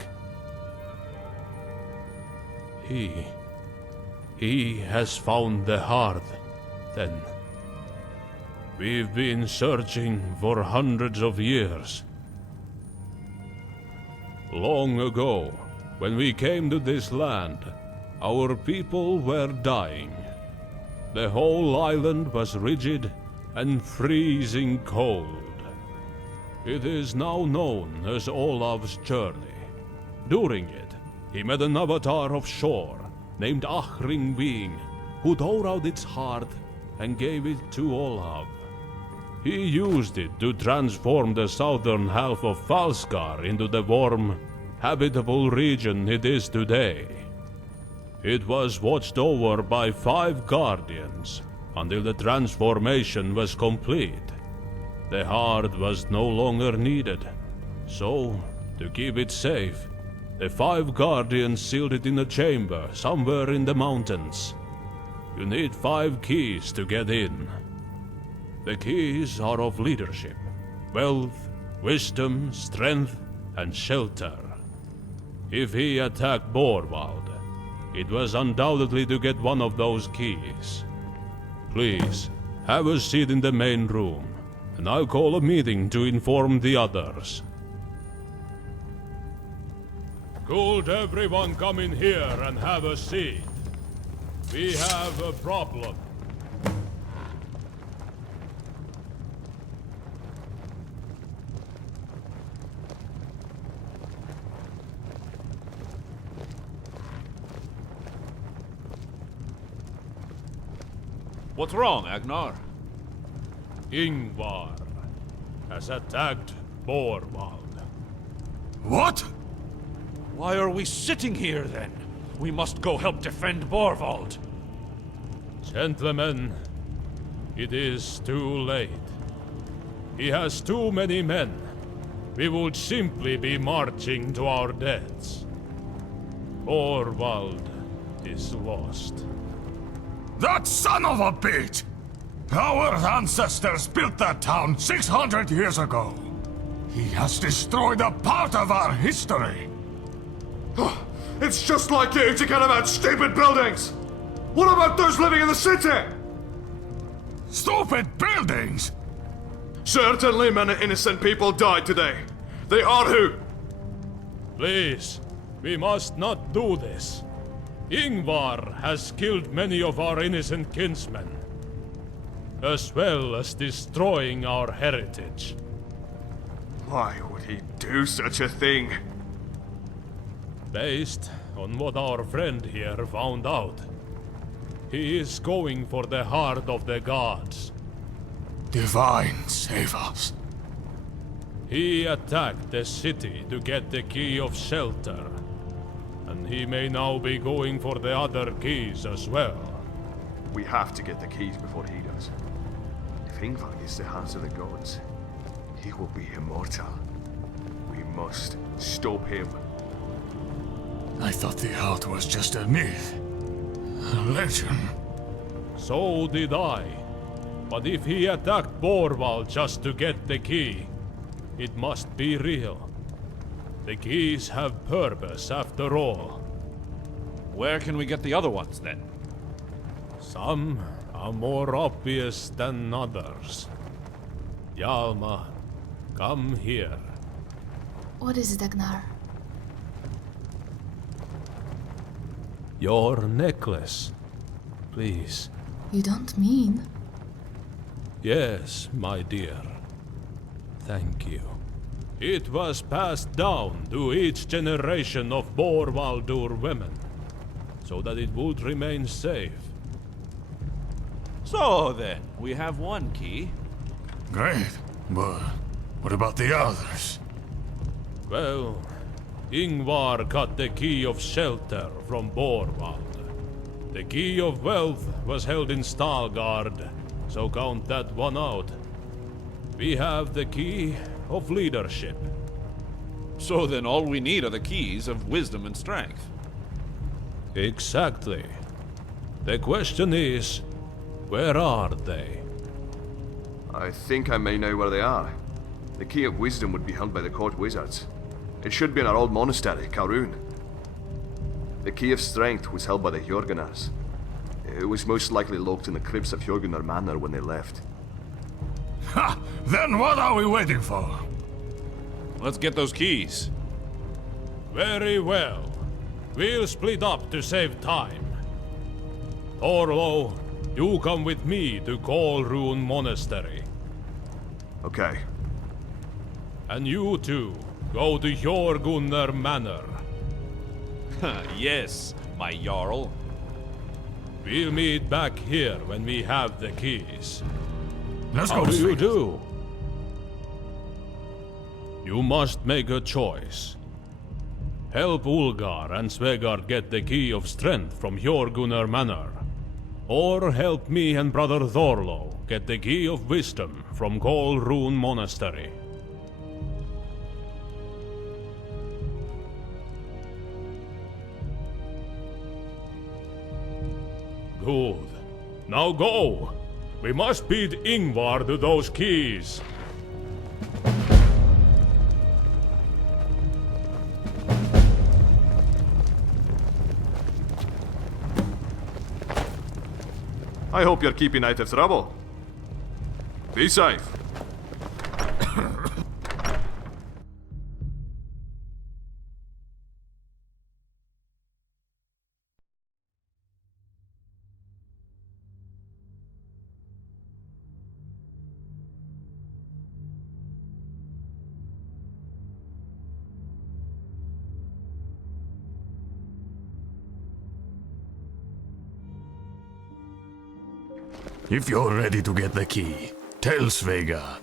He has found the heart, then. We've been searching for hundreds of years. Long ago, when we came to this land, our people were dying. The whole island was rigid and freezing cold. It is now known as Olaf's Journey. During it, he met an avatar of shore named Ahring Being, who tore out its heart and gave it to Olav. He used it to transform the southern half of Falskaar into the warm, habitable region it is today. It was watched over by 5 guardians until the transformation was complete. The heart was no longer needed, so, to keep it safe, the 5 guardians sealed it in a chamber somewhere in the mountains. You need 5 keys to get in. The keys are of leadership, wealth, wisdom, strength, and shelter. If he attacked Borvald, it was undoubtedly to get one of those keys. Please, have a seat in the main room, and I'll call a meeting to inform the others. Could everyone come in here and have a seat? We have a problem. What's wrong, Agnar? Yngvarr has attacked Borvald. What? Why are we sitting here then? We must go help defend Borvald. Gentlemen, it is too late. He has too many men. We would simply be marching to our deaths. Borvald is lost. That son of a bitch! Our ancestors built that town 600 years ago. He has destroyed a part of our history. It's just like you to care about stupid buildings! What about those living in the city? Stupid buildings? Certainly many innocent people died today. They are who? Please, we must not do this. Yngvarr has killed many of our innocent kinsmen, as well as destroying our heritage. Why would he do such a thing? Based on what our friend here found out, he is going for the heart of the gods. Divine save us. He attacked the city to get the key of shelter, and he may now be going for the other keys as well. We have to get the keys before he does. If Yngvarr gets the hands of the gods, he will be immortal. We must stop him. I thought the heart was just a myth. A legend. So did I. But if he attacked Borvald just to get the key, it must be real. The keys have purpose after all. Where can we get the other ones then? Some are more obvious than others. Hjalmar, come here. What is it, Agnar? Your necklace, please. You don't mean? Yes, my dear. Thank you. It was passed down to each generation of Borvaldur women, so that it would remain safe. So then, we have one key. Great, but what about the others? Well, Yngvarr got the key of shelter from Borvald. The key of wealth was held in Stalgard, so count that one out. We have the key of leadership. So then all we need are the keys of wisdom and strength. Exactly. The question is, where are they? I think I may know where they are. The key of wisdom would be held by the court wizards. It should be in our old monastery, Karun. The key of strength was held by the Hjörgunars. It was most likely locked in the crypts of Hjörgunar Manor when they left. Ha! Then what are we waiting for? Let's get those keys. Very well. We'll split up to save time. Orlo, you come with me to Kolrun Monastery. Okay. And you two, go to Hjörgunar Manor. Yes, my Jarl. We'll meet back here when we have the keys. Let's How go, do you Svegar. do? You must make a choice. Help Ulgar and Svegar get the key of strength from Hjorgunnar Manor. Or help me and brother Thorlo get the key of wisdom from Kol Rune Monastery. Good. Now go! We must beat Yngvarr to those keys. I hope you're keeping out of trouble. Be safe. If you're ready to get the key, tell Svegar.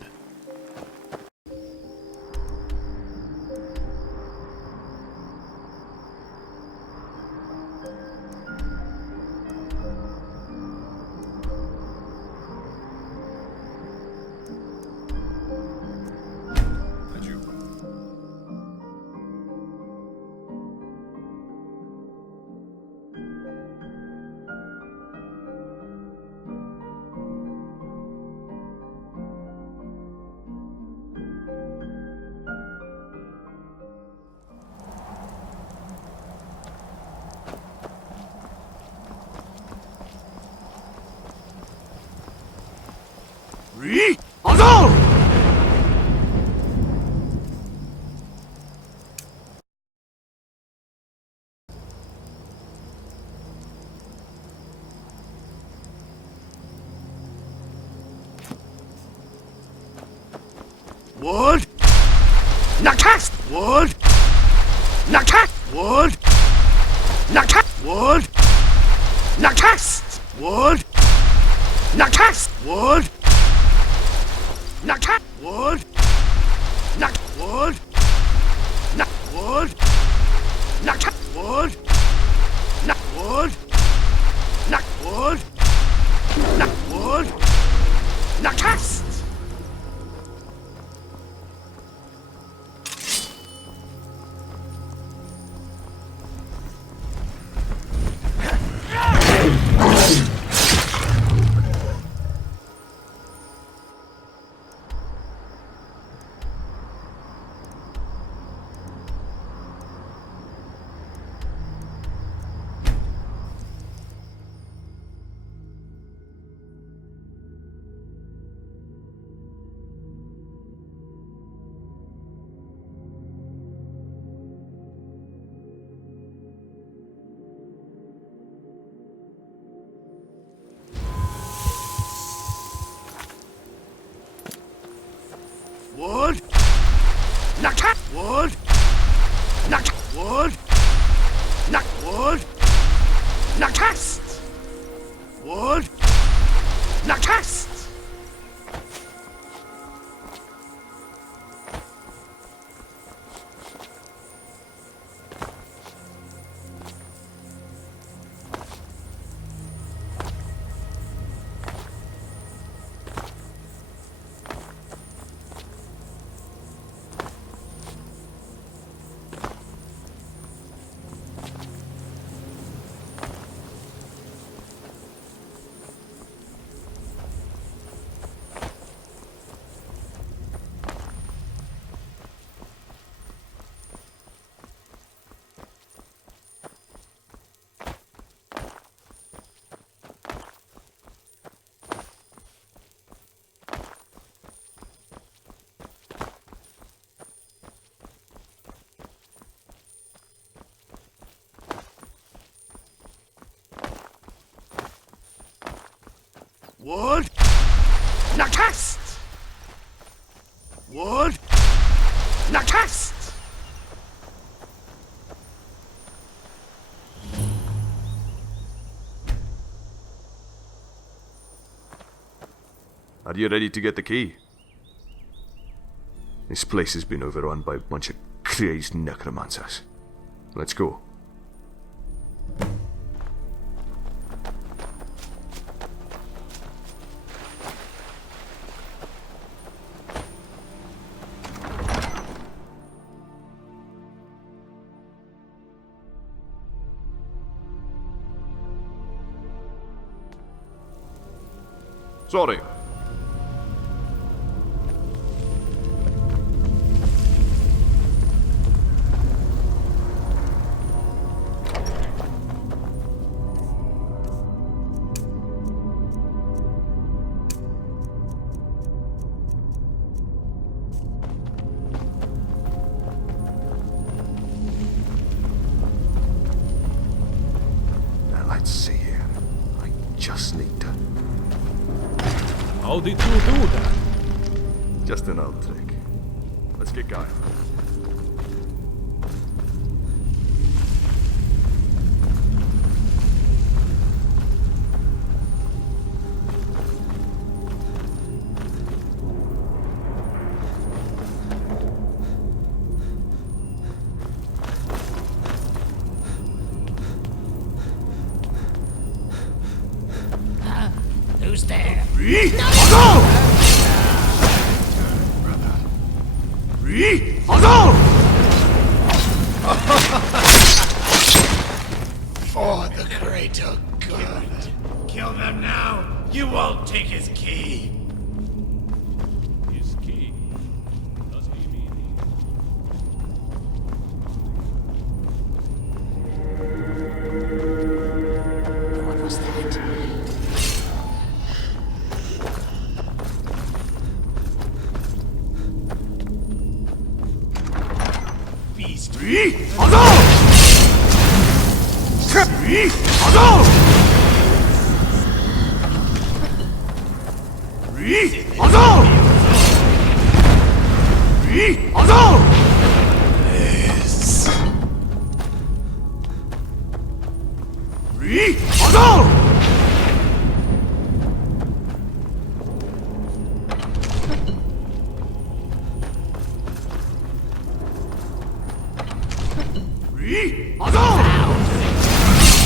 Wood! Nakat! Wood! Nakat! Wood! Nakat! Wood! Nakat! Wood! Nakat! Wood! Nakat! Wood! Nak wood! Nak wood! Nakat! Wood! Nak wood! Nak wood! Nak wood! Nakat! Wood! Nakat! Wood! Nakat! Wood! Nak wood! Nakast! Wood! Nakast! Wood! Nakast! Wood! Nakast! Are you ready to get the key? This place has been overrun by a bunch of crazed necromancers. Let's go. Sorry. Now let's see here. I just need to... How did you do that? Just an old trick. Let's get going. Who's there? For the greater good. Kill them now. You won't take his key. His key? Does he mean... What was that? Beast.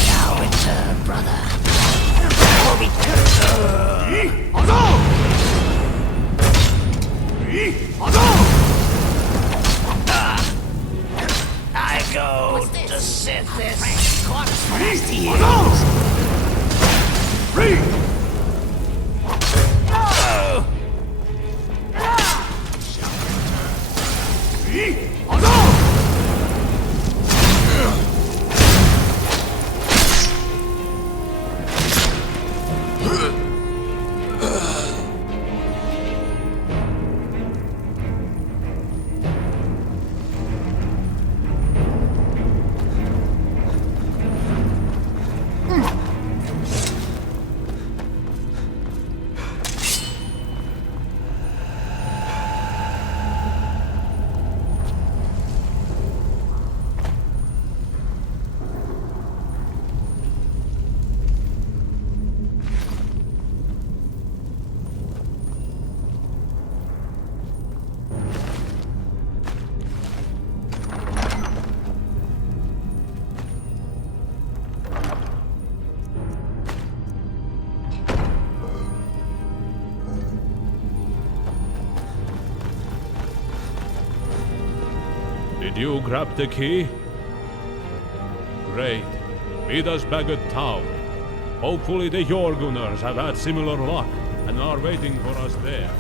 Now it's brother. I go to sit this corpse fast he Did you grab the key? Great. Meet us back at town. Hopefully the Jorgunners have had similar luck and are waiting for us there.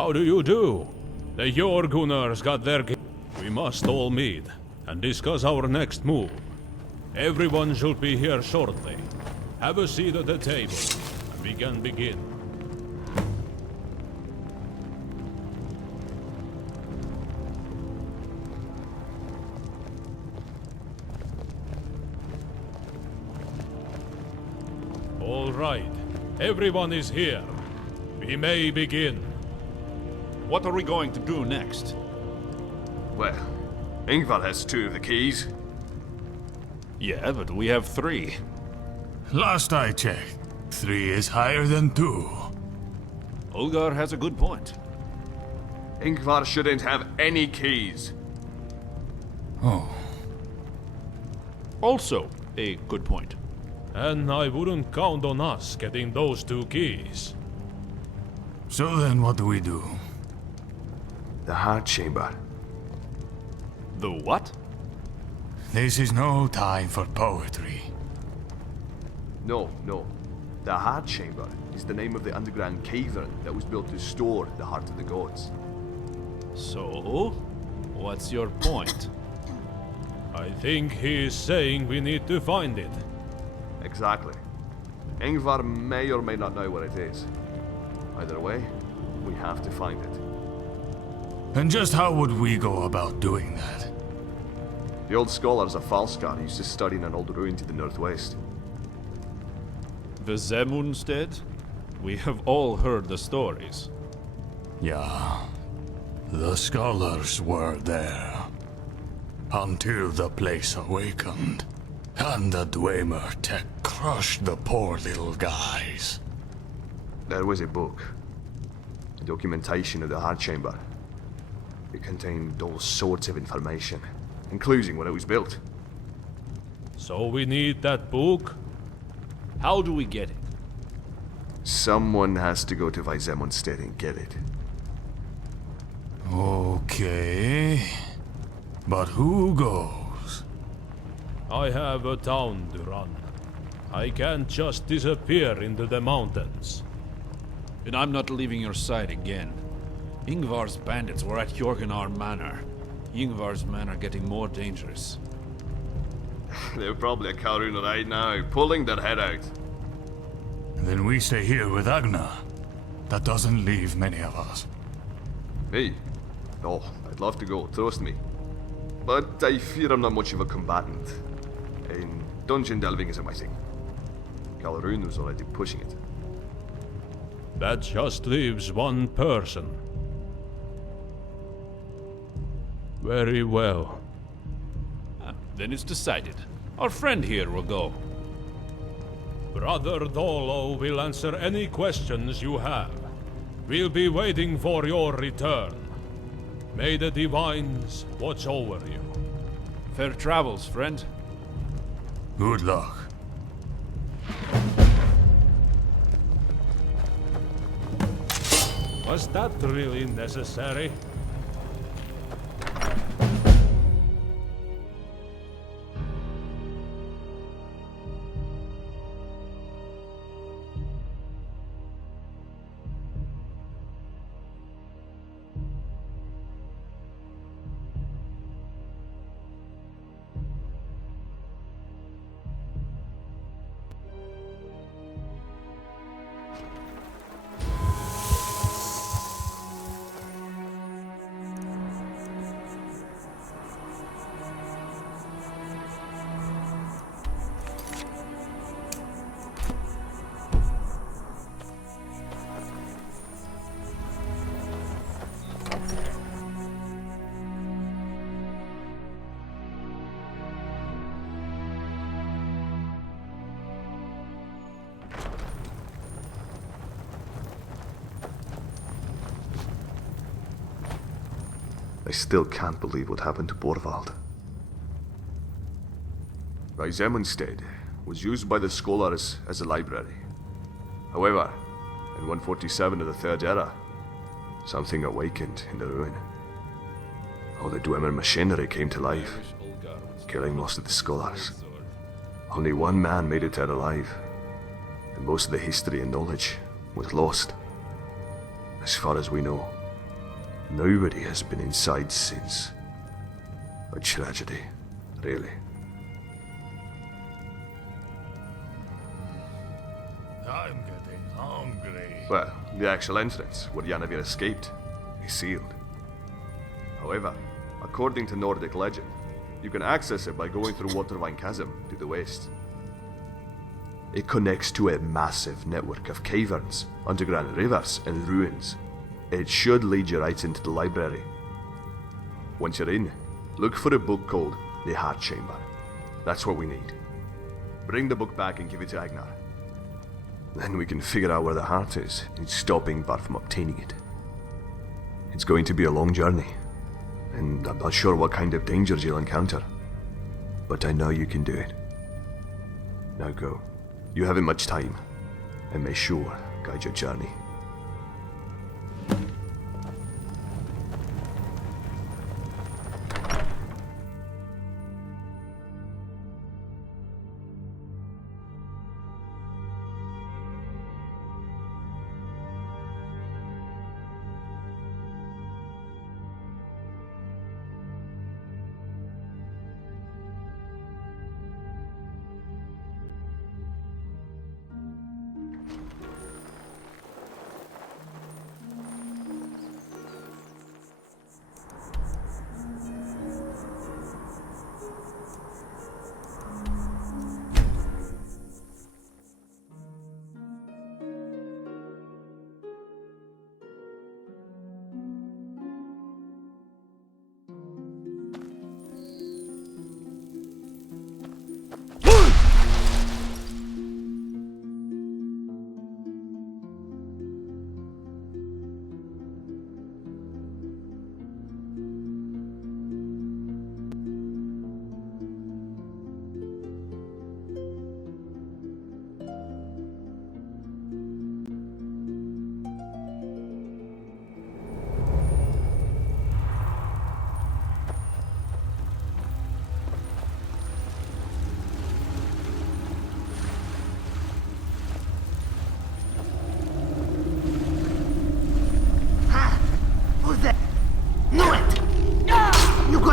How do you do? The Jorgunners got their... We must all meet and discuss our next move. Everyone should be here shortly. Have a seat at the table, and we can begin. All right, everyone is here. We may begin. What are we going to do next? Well, Yngvarr has 2 of the keys. Yeah, but we have 3. Last I checked, 3 is higher than 2. Ulgar has a good point. Yngvarr shouldn't have any keys. Oh. Also, a good point. And I wouldn't count on us getting those 2 keys. So then what do we do? The heart chamber. The what? This is no time for poetry. No. The heart chamber is the name of the underground cavern that was built to store the heart of the gods. So, what's your point? I think he is saying we need to find it. Exactly. Yngvarr may or may not know where it is. Either way, we have to find it. And just how would we go about doing that? The old scholars of Falskaar used to study in an old ruin to the northwest. The Zemunstead? We have all heard the stories. Yeah. The scholars were there. Until the place awakened. And the Dwemer tech crushed the poor little guys. There was a book. A documentation of the heart chamber. It contained all sorts of information, including when it was built. So we need that book? How do we get it? Someone has to go to Zemunstead and get it. Okay. But who goes? I have a town to run. I can't just disappear into the mountains. And I'm not leaving your side again. Yngvar's bandits were at Jorgunnar Manor. Yngvar's men are getting more dangerous. They're probably at Kalruna right now, pulling their head out. Then we stay here with Agna. That doesn't leave many of us. Me? Oh, I'd love to go, trust me. But I fear I'm not much of a combatant. And dungeon delving isn't my thing. Kalrun was already pushing it. That just leaves one person. Very well. Then it's decided. Our friend here will go. Brother Dolo will answer any questions you have. We'll be waiting for your return. May the divines watch over you. Fair travels, friend. Good luck. Was that really necessary? I still can't believe what happened to Borvald. Zemunstead was used by the scholars as a library. However, in 147 of the Third Era, something awakened in the ruin. All the Dwemer machinery came to life, killing most of the scholars. Only one man made it out alive, and most of the history and knowledge was lost. As far as we know, Nobody has been inside since. A tragedy, really. I'm getting hungry. Well, the actual entrance, where Yngvarr escaped, is sealed. However, according to Nordic legend, you can access it by going through Watervine Chasm to the west. It connects to a massive network of caverns, underground rivers, and ruins. It should lead you right into the library. Once you're in, look for a book called The Heart Chamber. That's what we need. Bring the book back and give it to Agnar. Then we can figure out where the heart is and stop Yngvarr from obtaining it. It's going to be a long journey, and I'm not sure what kind of dangers you'll encounter. But I know you can do it. Now go. You haven't much time, and may Shore guide your journey.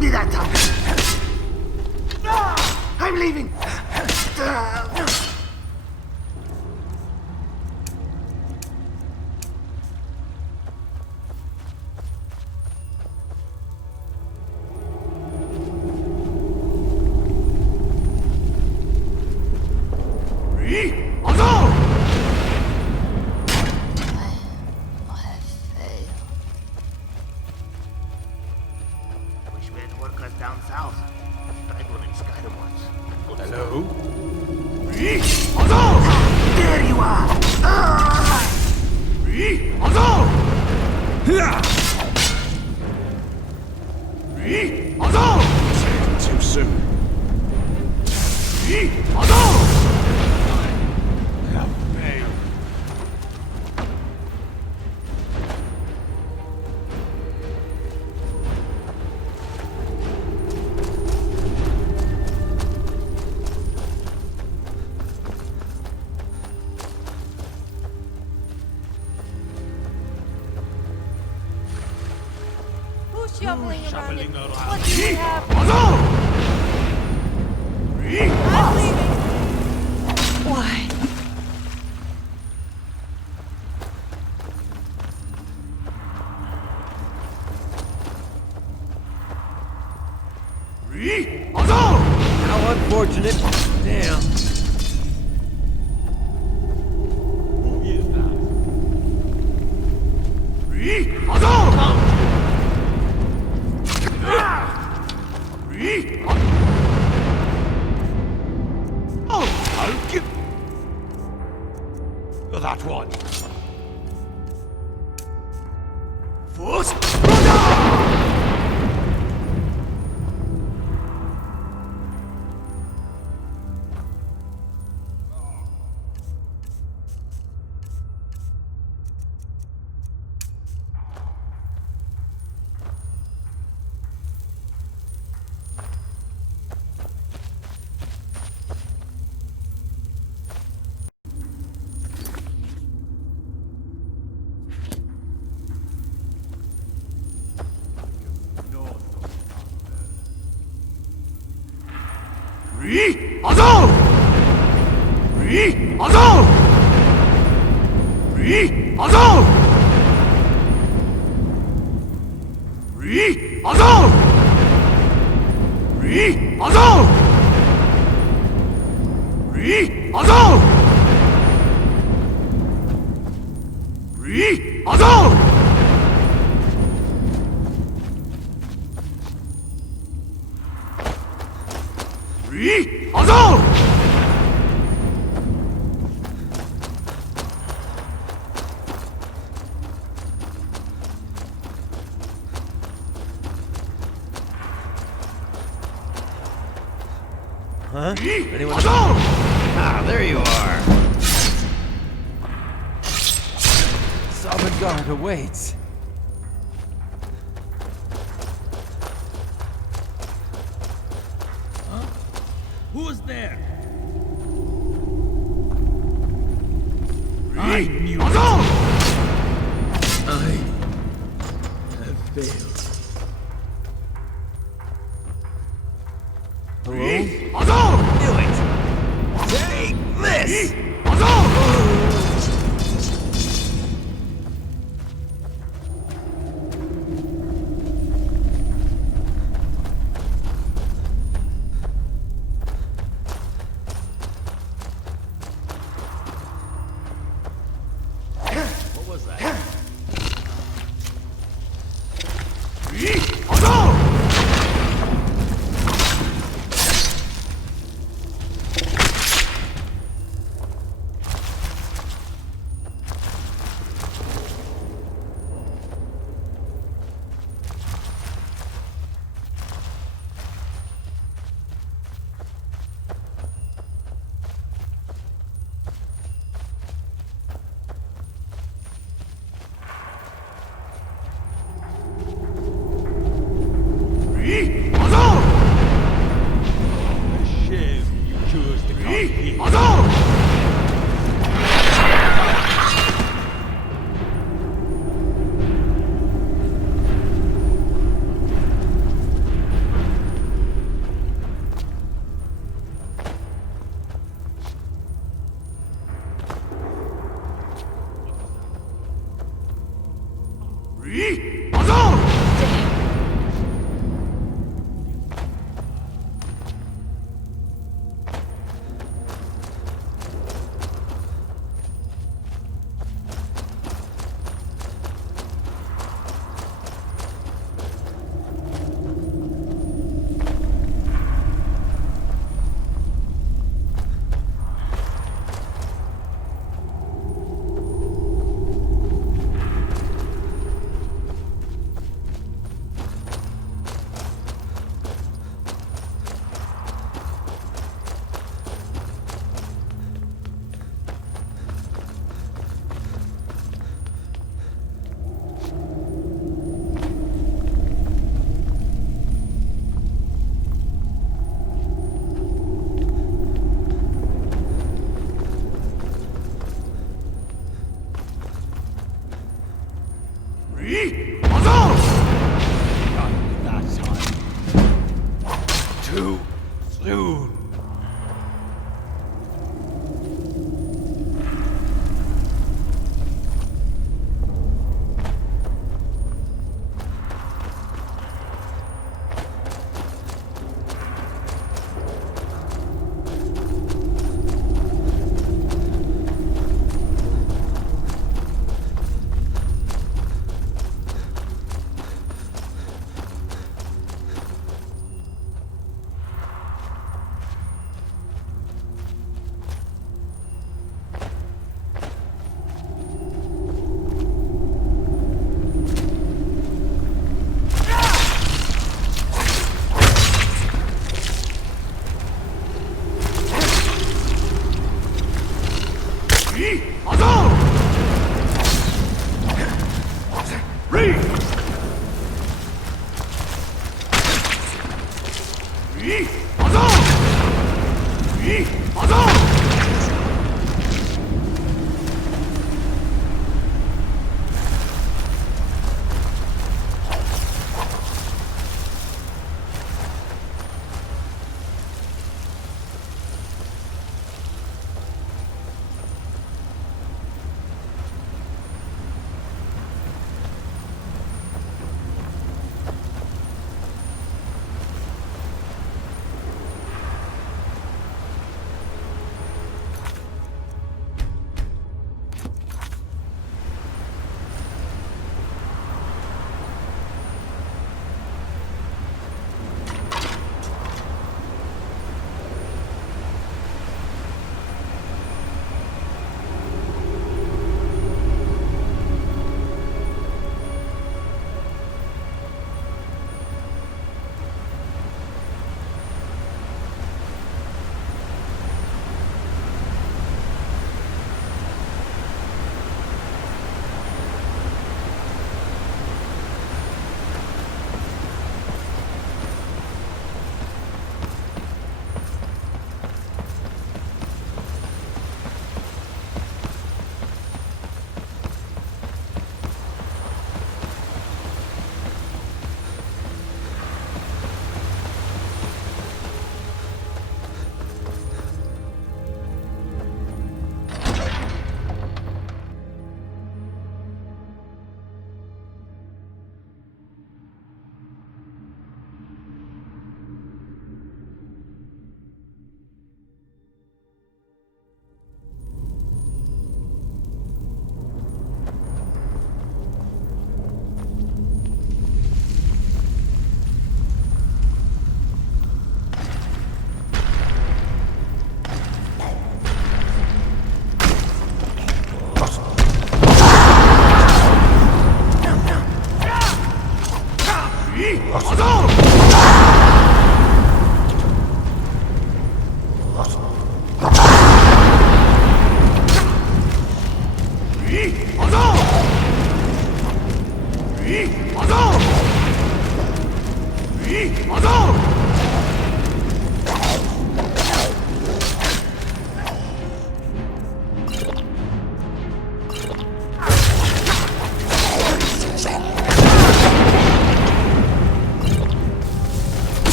Be that time. I'm leaving. Down south. Tried one in Skyrim once. Hello? There you are! Too soon. Shoveling around. Shoveling It. around. What do you have? I'm leaving. Why? How unfortunate. Damn. Who is that? Oh, I'll give that one. First, Huh? Anyone? Ah, there you are. Sovngarde awaits. Huh? Who is there? I knew it. I have failed. Hello? Do it! Take this! What was that? Too soon.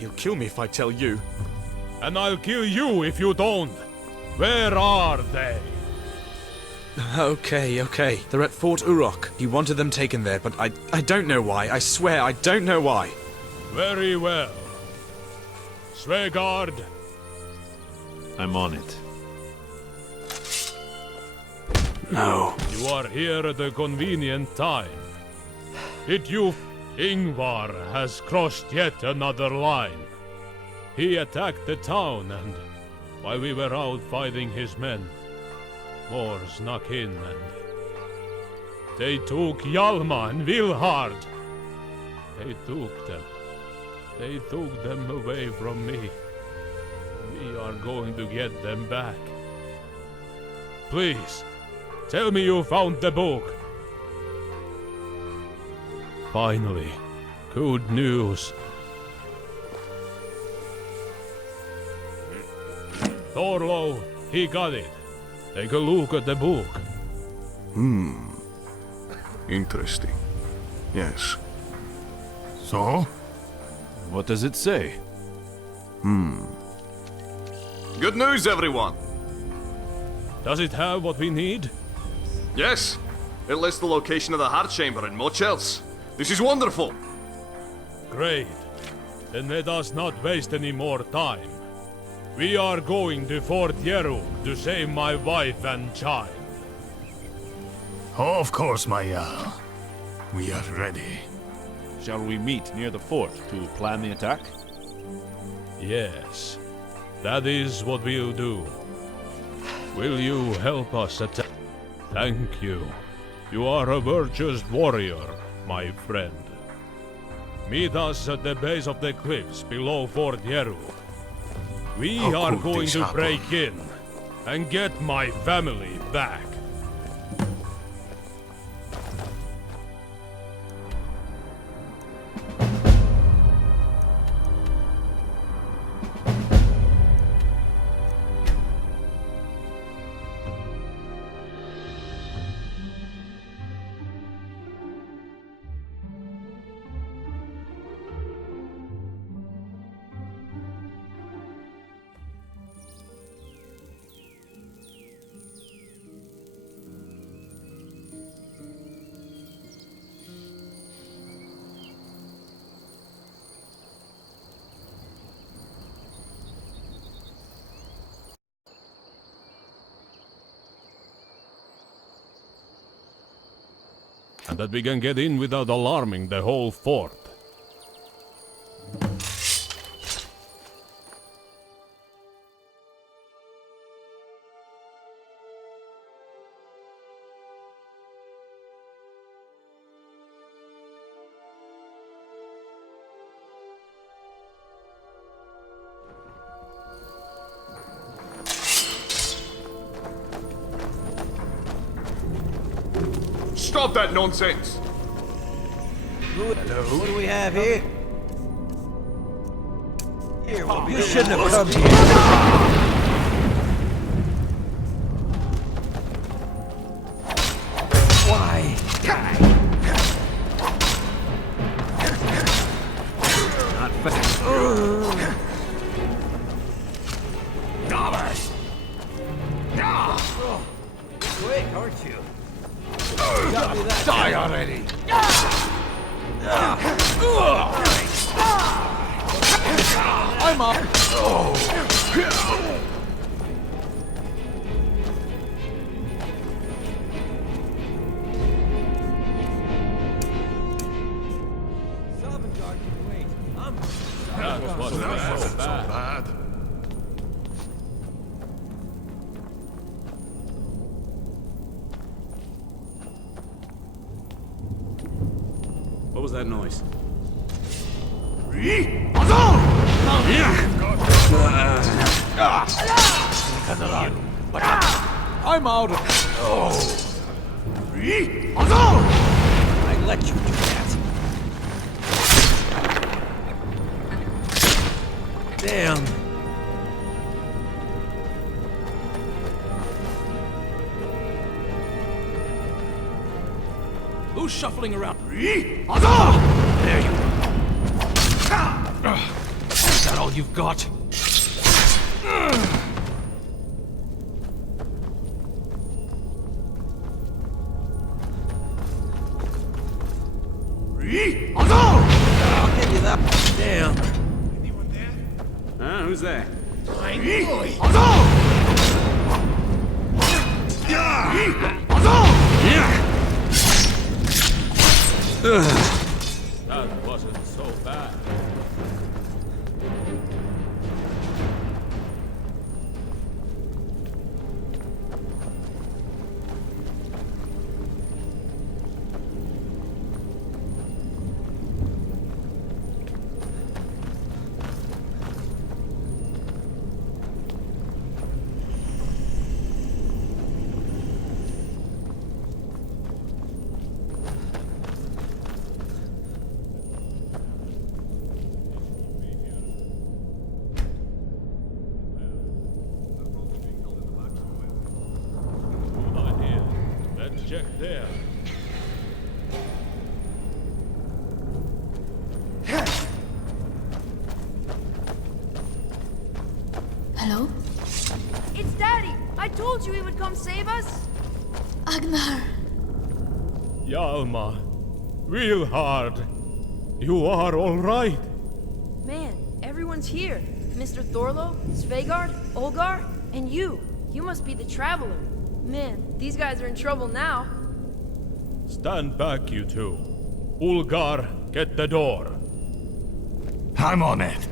You'll kill me if I tell you. And I'll kill you if you don't. Where are they? Okay. They're at Fort Urok. He wanted them taken there, but I don't know why. I swear, I don't know why. Very well. Svegard. I'm on it. No. You are here at a convenient time. Yngvarr has crossed yet another line. He attacked the town, and while we were out fighting his men, more snuck in, and they took Hjalmar and Vilhard. They took them away from me. We are going to get them back. Please, tell me you found the book. Finally, good news. Thorlo, he got it. Take a look at the book. Interesting. Yes. So? What does it say? Good news, everyone! Does it have what we need? Yes! It lists the location of the Heart Chamber and much else. This is wonderful! Great. Then let us not waste any more time. We are going to Fort Yeruk to save my wife and child. Of course, my Jarl. We are ready. Shall we meet near the fort to plan the attack? Yes. That is what we'll do. Will you help us attack? Thank you. You are a virtuous warrior, my friend. Meet us at the base of the cliffs below Fort Yeruk. We How are could going this to happen? break in and get my family back. And that we can get in without alarming the whole fort. Stop that nonsense! Hello? What do we have here? You shouldn't have come here. Why? Not fast. Quick, aren't you? Die already! I'm up! That wasn't so bad. What was that noise? I'm out of... I let you do that. Damn. Who's shuffling around? There you are. you've got? I'll give you that. Damn. Anyone there? Who's there? My boy. That wasn't so bad. Check there. Hello? It's Daddy! I told you he would come save us! Agnar! Hjalmar, real hard. You are all right. Man, everyone's here. Mr. Thorlo, Svegard, Olgar, and you. You must be the Traveler. Man, these guys are in trouble now. Stand back, you two. Ulgar, get the door. I'm on it.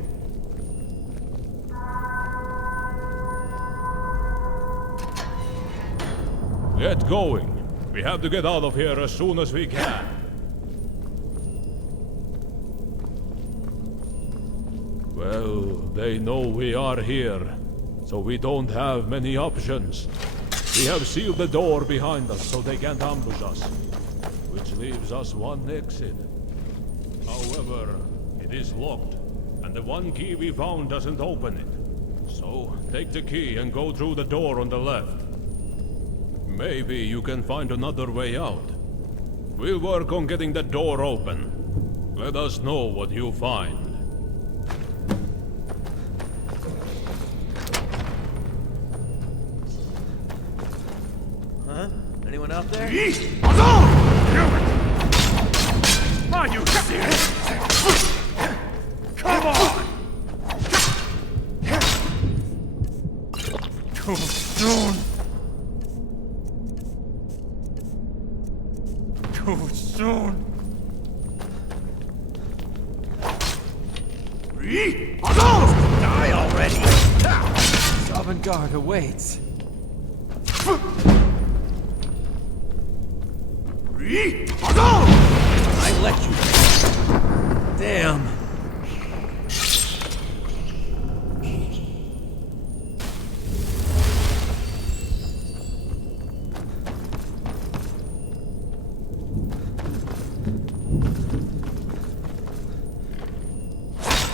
Get going. We have to get out of here as soon as we can. Well, they know we are here, so we don't have many options. We have sealed the door behind us so they can't ambush us, which leaves us one exit. However, it is locked, and the one key we found doesn't open it. So, take the key and go through the door on the left. Maybe you can find another way out. We'll work on getting the door open. Let us know what you find. Huh? Anyone out there? Are you serious? Come on! Too soon! Too soon! Die already! Sovngarde awaits. I let you. Damn.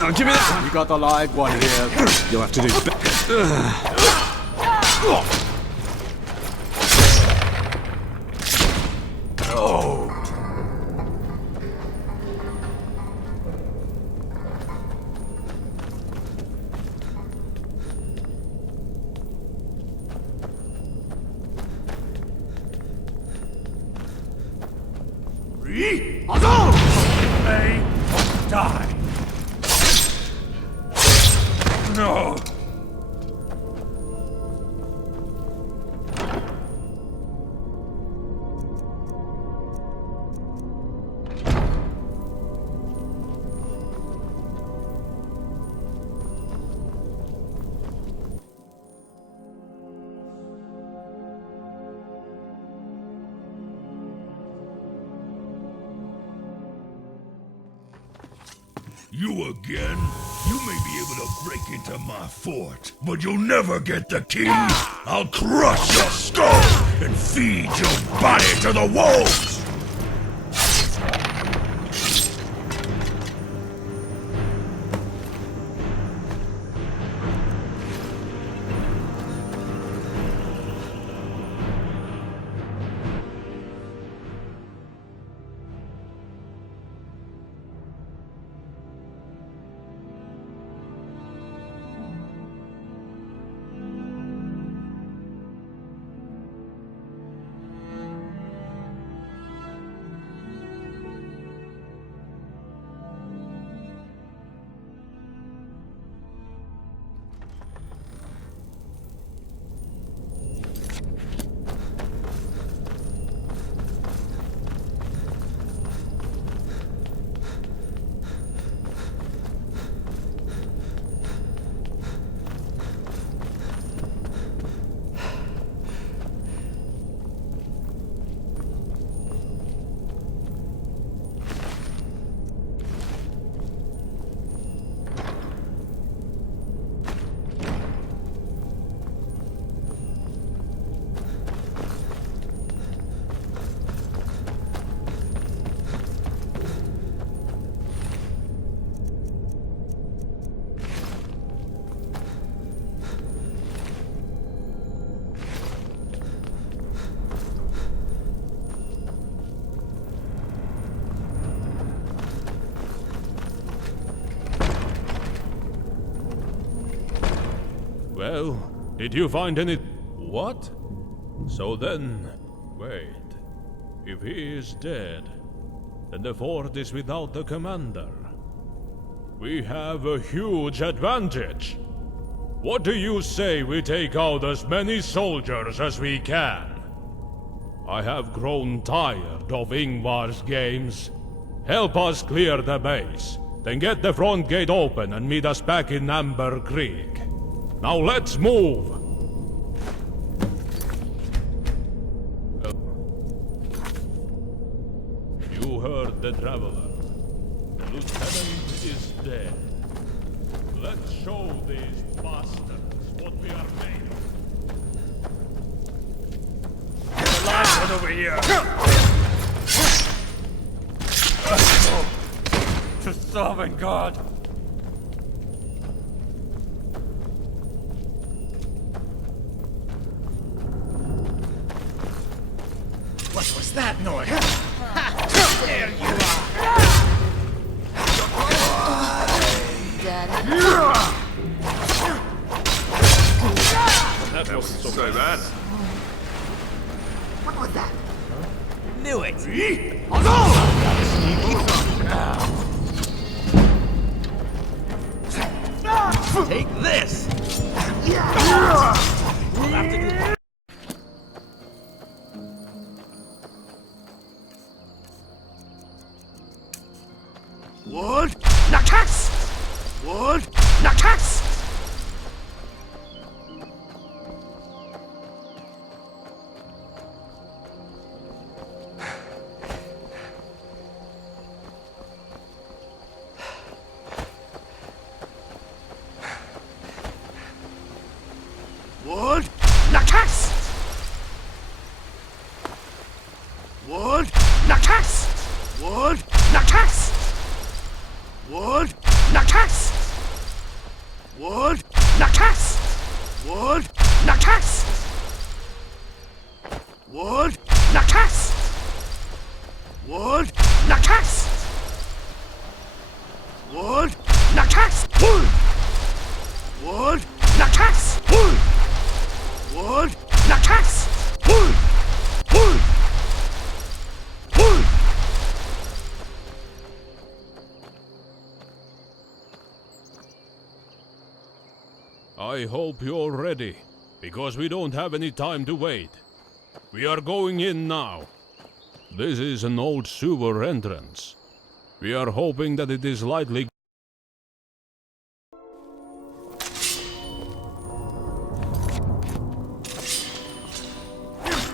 Now give me that! You got the live one here. You'll have to do Oh. They die. No. You again? You may be able to break into my fort, but you'll never get the key. I'll crush your skull and feed your body to the wolves! Well, did you find any... What? So then... Wait. If he is dead, then the fort is without the commander. We have a huge advantage. What do you say we take out as many soldiers as we can? I have grown tired of Yngvar's games. Help us clear the base, then get the front gate open and meet us back in Amber Creek. Now let's move! You heard the traveler. The lieutenant is dead. Let's show these bastards what we are made of. Get a live one over here! To sovereign God! What was that noise? There you That wasn't so bad. What was that? Knew it! Take this! We'll have to do... Wood! Nakas! Wood! Nakas! Wood! Nakas! Wood! Nakas! Wood! Nakas! Wood! Nakas! Wood! Nakas! Wood! Nakas! Wood! Nakas! Wood! Nakas! Wood! Nakas! Wood! Wood! Nakas! Wood! Wood! Nakas! Wood! Wood! Wood! I hope you're ready, because we don't have any time to wait. We are going in now. This is an old sewer entrance. We are hoping that it is lightly...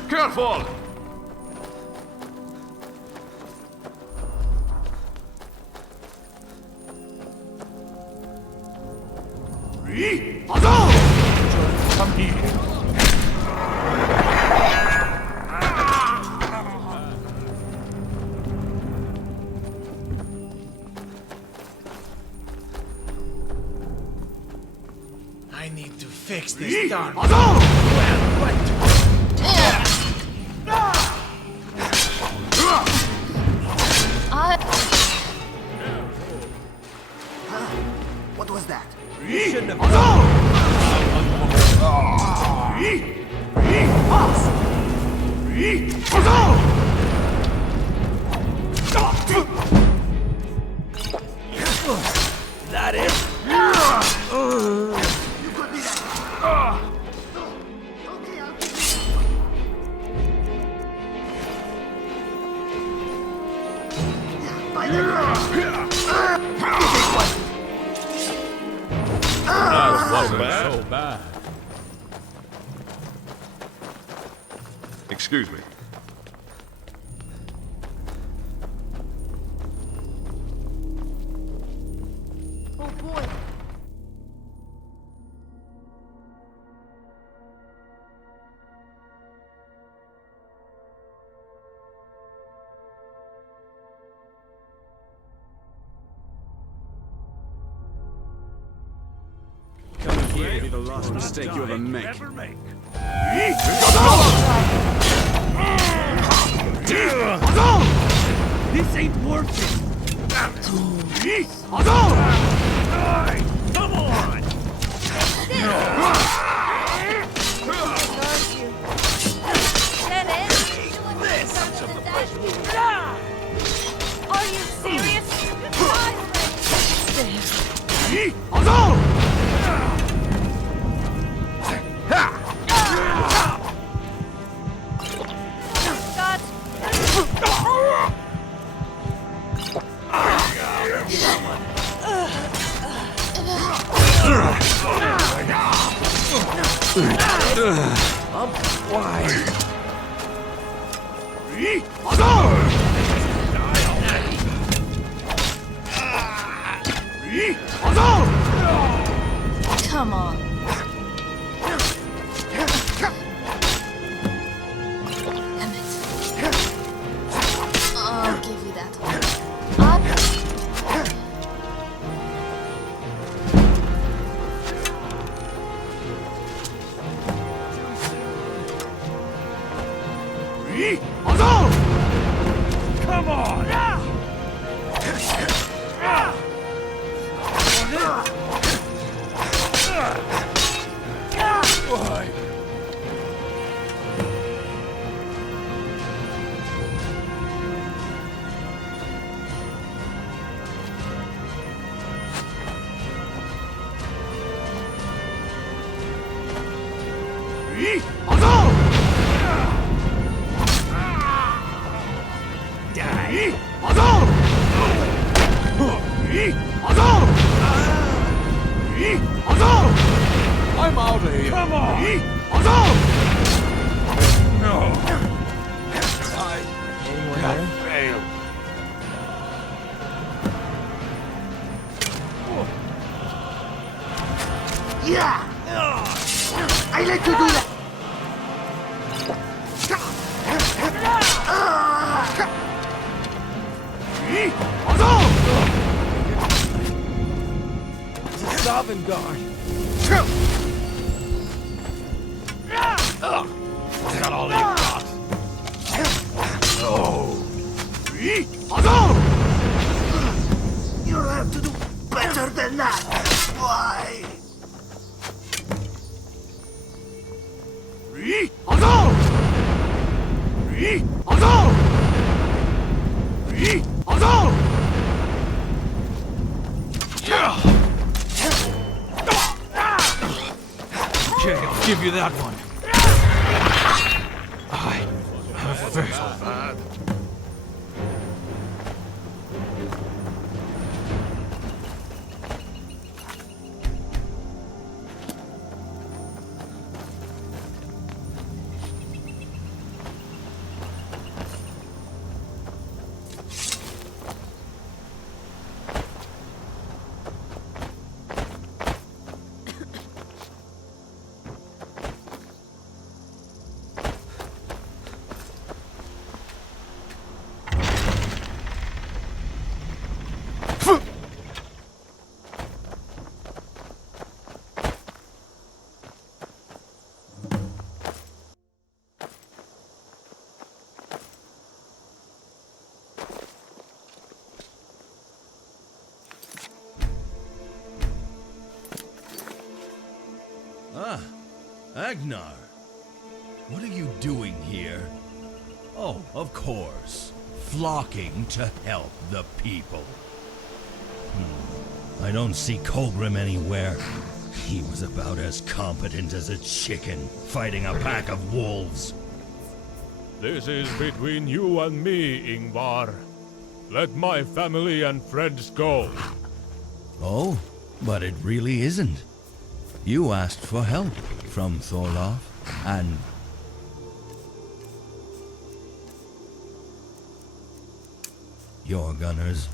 Careful! Come here. I need to fix this darn... Well, What was that? You shouldn't have... That it? You could be that. By That wasn't so bad. Excuse me. Oh boy. Here be the last mistake you ever make. This ain't working! Come on! Come on. Damn it. I'll give you that one. Come on! I'm out of here. Come on! No. I failed. Yeah! I let you do that! Stop and guard. Is that all you got? Oh. You'll have to do better than that. Why? Okay, I'll give you that one. I failed. Bad. Ah, Agnar. What are you doing here? Oh, of course. Flocking to help the people. I don't see Colgrim anywhere. He was about as competent as a chicken, fighting a pack of wolves. This is between you and me, Yngvarr. Let my family and friends go. Oh, but it really isn't. You asked for help from Thorlof, and... your gunners.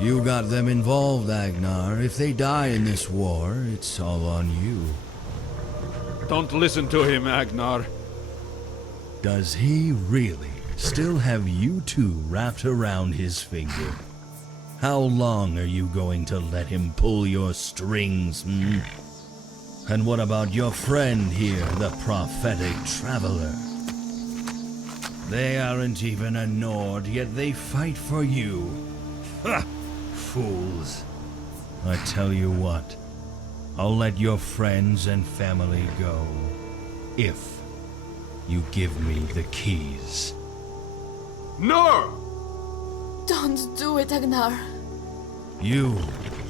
You got them involved, Agnar. If they die in this war, it's all on you. Don't listen to him, Agnar. Does he really still have you two wrapped around his finger? How long are you going to let him pull your strings, hmm? And what about your friend here, the prophetic traveler? They aren't even a Nord, yet they fight for you. Ha! Fools. I tell you what, I'll let your friends and family go, if you give me the keys. No! Don't do it, Agnar. You,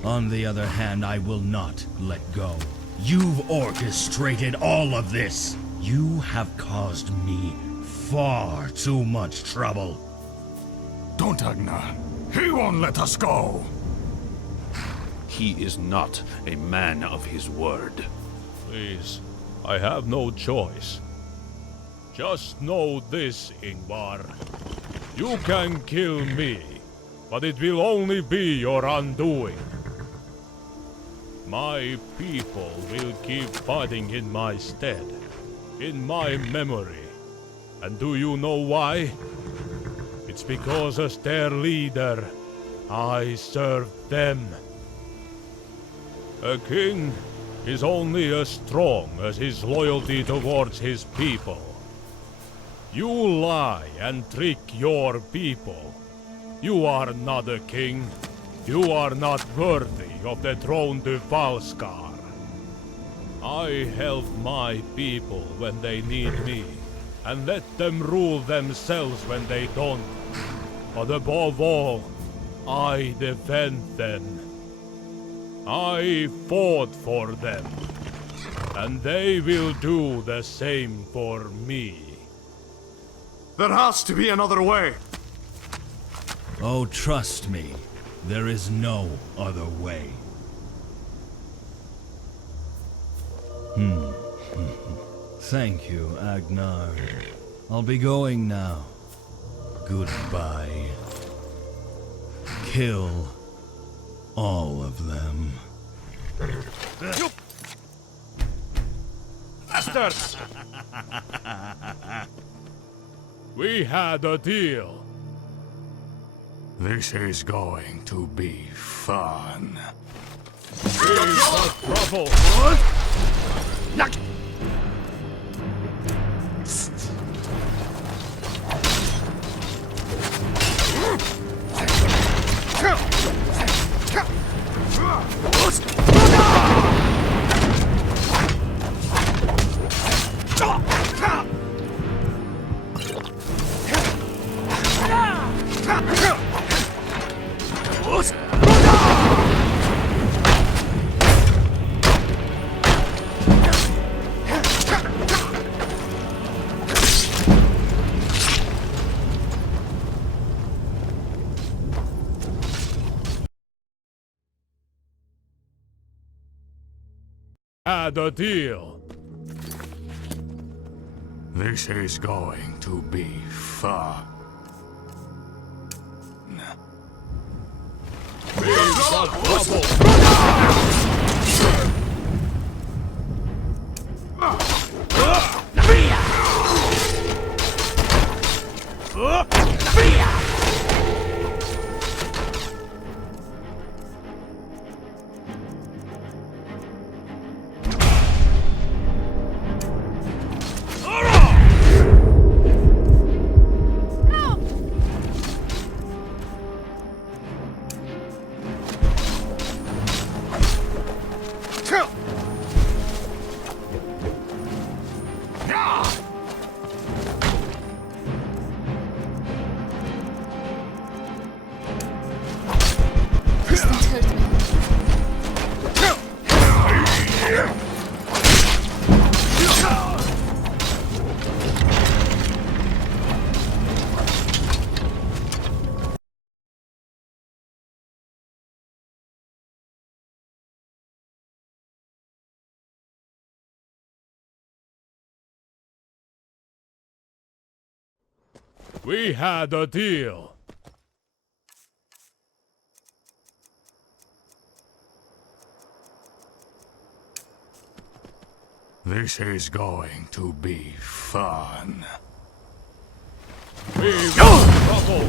on the other hand, I will not let go. You've orchestrated all of this. You have caused me far too much trouble. Don't, Agnar. He won't let us go. He is not a man of his word. Please, I have no choice. Just know this, Yngvarr. You can kill me, but it will only be your undoing. My people will keep fighting in my stead, in my memory. And do you know why? It's because as their leader, I served them. A king is only as strong as his loyalty towards his people. You lie and trick your people. You are not a king. You are not worthy of the throne to Falskaar. I help my people when they need me, and let them rule themselves when they don't. But above all, I defend them. I fought for them, and they will do the same for me. There has to be another way. Oh, trust me, there is no other way. Thank you, Agnar. I'll be going now. Goodbye. Kill all of them. You bastards! We had a deal. This is going to be fun. Trouble. Had a deal. This is going to be fun. We had a deal. This is going to be fun. We trouble.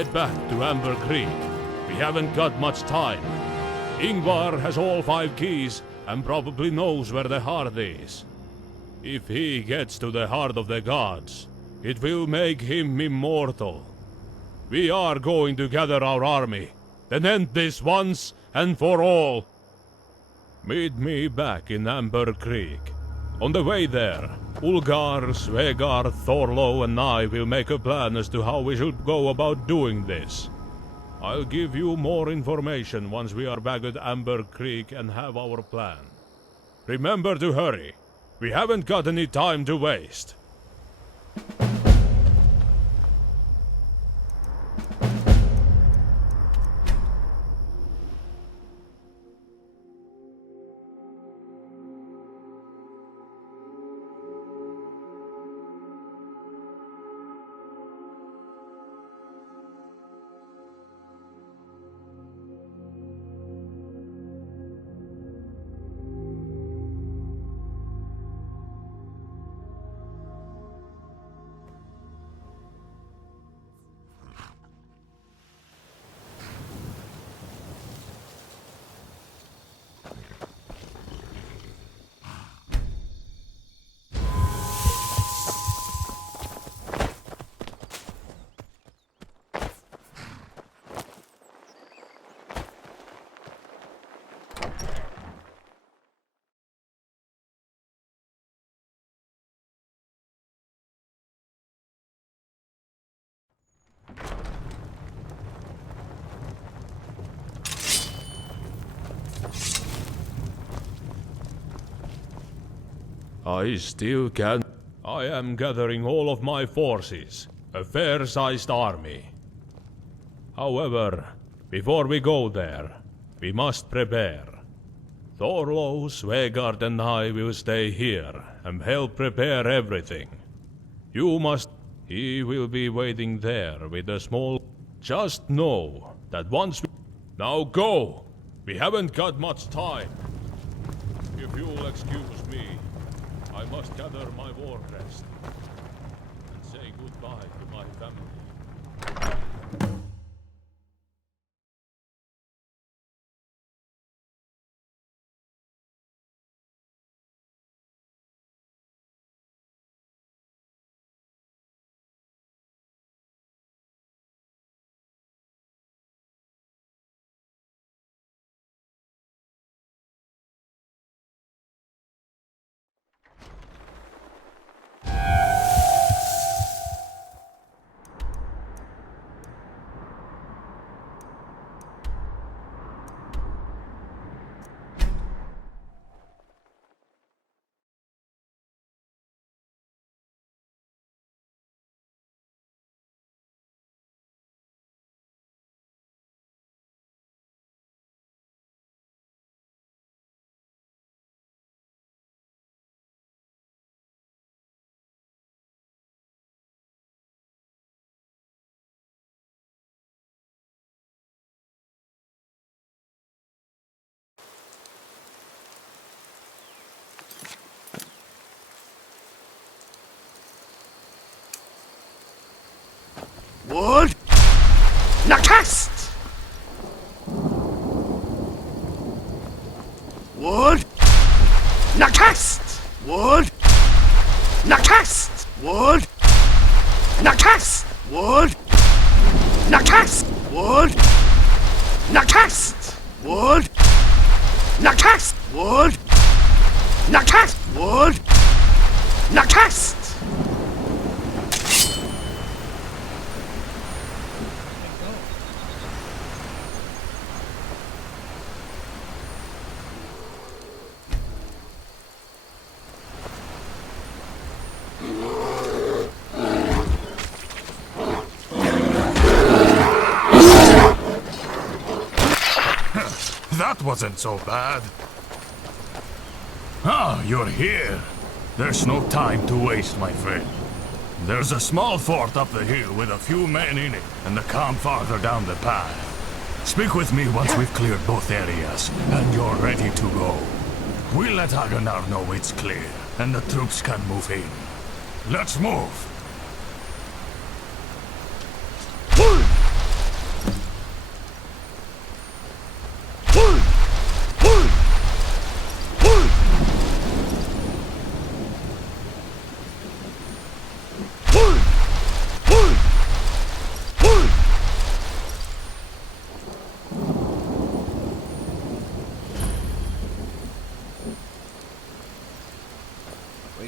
head back to Amber Creek. We haven't got much time. Yngvarr has all 5 keys and probably knows where the heart is. If he gets to the heart of the gods, it will make him immortal. We are going to gather our army, then end this once and for all. Meet me back in Amber Creek. On the way there, Ulgar, Svegar, Thorlo and I will make a plan as to how we should go about doing this. I'll give you more information once we are back at Amber Creek and have our plan. Remember to hurry. We haven't got any time to waste. I still can't. I am gathering all of my forces, a fair-sized army. However, before we go there, we must prepare. Thorlo, Svegard and I will stay here and help prepare everything. You must... He will be waiting there with a small... Just know that once we... Now go! We haven't got much time. If you'll excuse me, I must gather my war crest and say goodbye to my family. Wood! Nakast! Wood! Nakast! Wood! Nakast! Wood! Nakast! Wood! Nakast! Wood! Nakast! Wood! Nakast! Wood! Nakast! Wood! Nakast! That wasn't so bad. Ah, you're here. There's no time to waste, my friend. There's a small fort up the hill with a few men in it, and the camp farther down the path. Speak with me once we've cleared both areas, and you're ready to go. We'll let Aganar know it's clear, and the troops can move in. Let's move!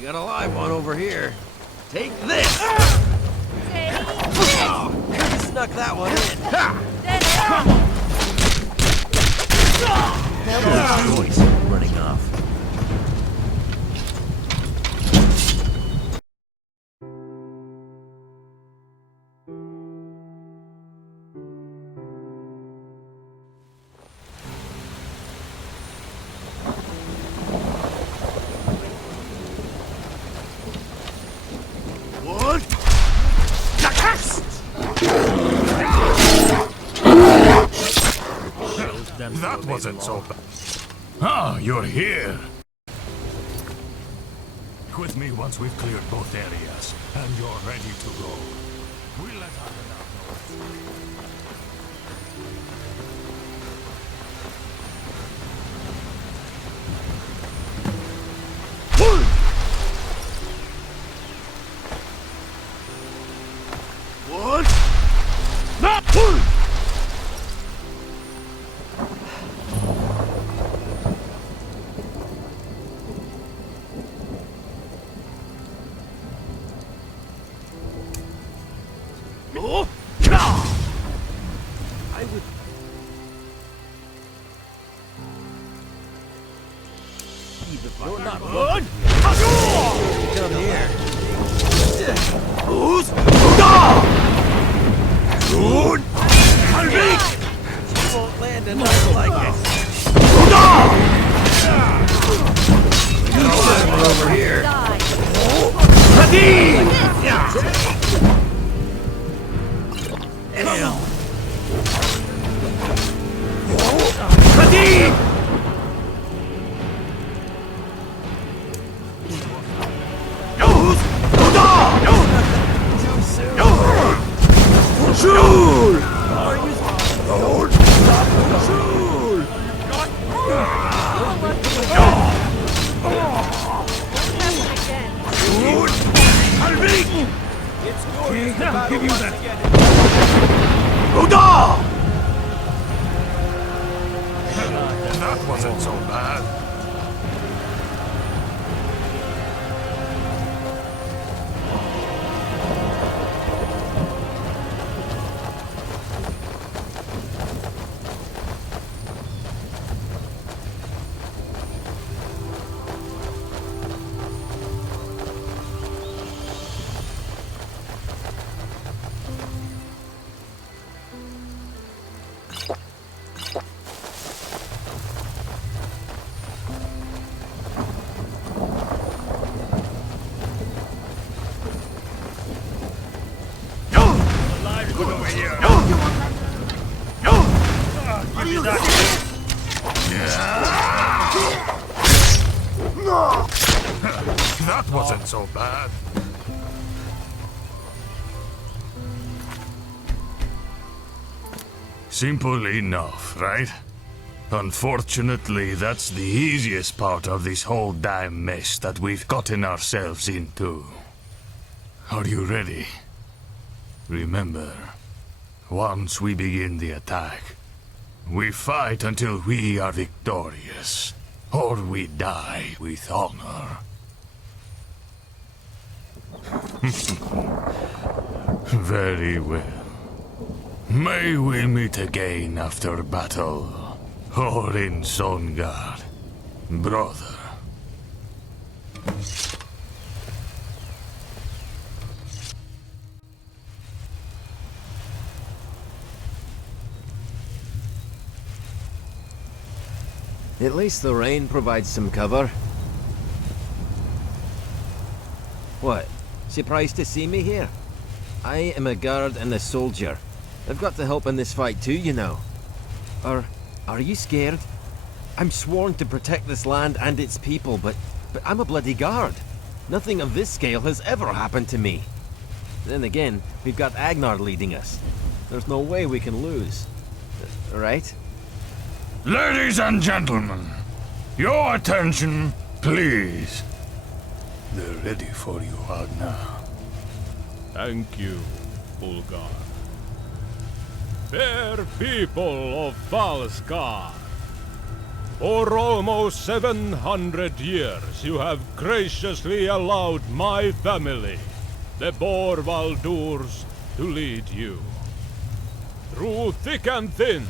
got a live one over here. Take this! Snuck that one in. Voice running off. That wasn't so bad. Ah, you're here. With me once we've cleared both areas, and you're ready to go. We'll let Arnav What? Not one! Oh! I would... You're not good! Come here. Who's? Good! She won't land enough like it. We're over here. give you that. That wasn't so bad. That wasn't so bad. Simple enough, right? Unfortunately, that's the easiest part of this whole damn mess that we've gotten ourselves into. Are you ready? Remember, once we begin the attack, we fight until we are victorious, or we die with honor. Very well. May we meet again after battle, or in Songard, brother. At least the rain provides some cover. What? Surprised to see me here? I am a guard and a soldier. I've got to help in this fight too, you know. Are you scared? I'm sworn to protect this land and its people, but I'm a bloody guard. Nothing of this scale has ever happened to me. Then again, we've got Agnar leading us. There's no way we can lose. Right? Ladies and gentlemen, your attention, please. They're ready for you, Agnar. Thank you, Falskaar. Fair people of Falskaar, For almost 700 years you have graciously allowed my family, the Borvaldurs, to lead you. Through thick and thin,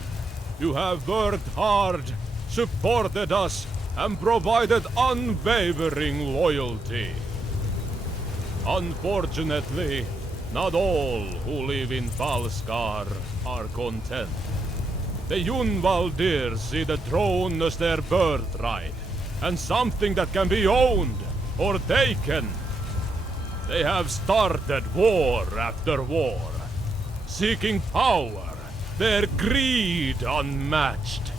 you have worked hard, supported us, and provided unwavering loyalty. Unfortunately, not all who live in Falskaar are content. The Yngvarr see the throne as their birthright, and something that can be owned or taken. They have started war after war, seeking power, their greed unmatched.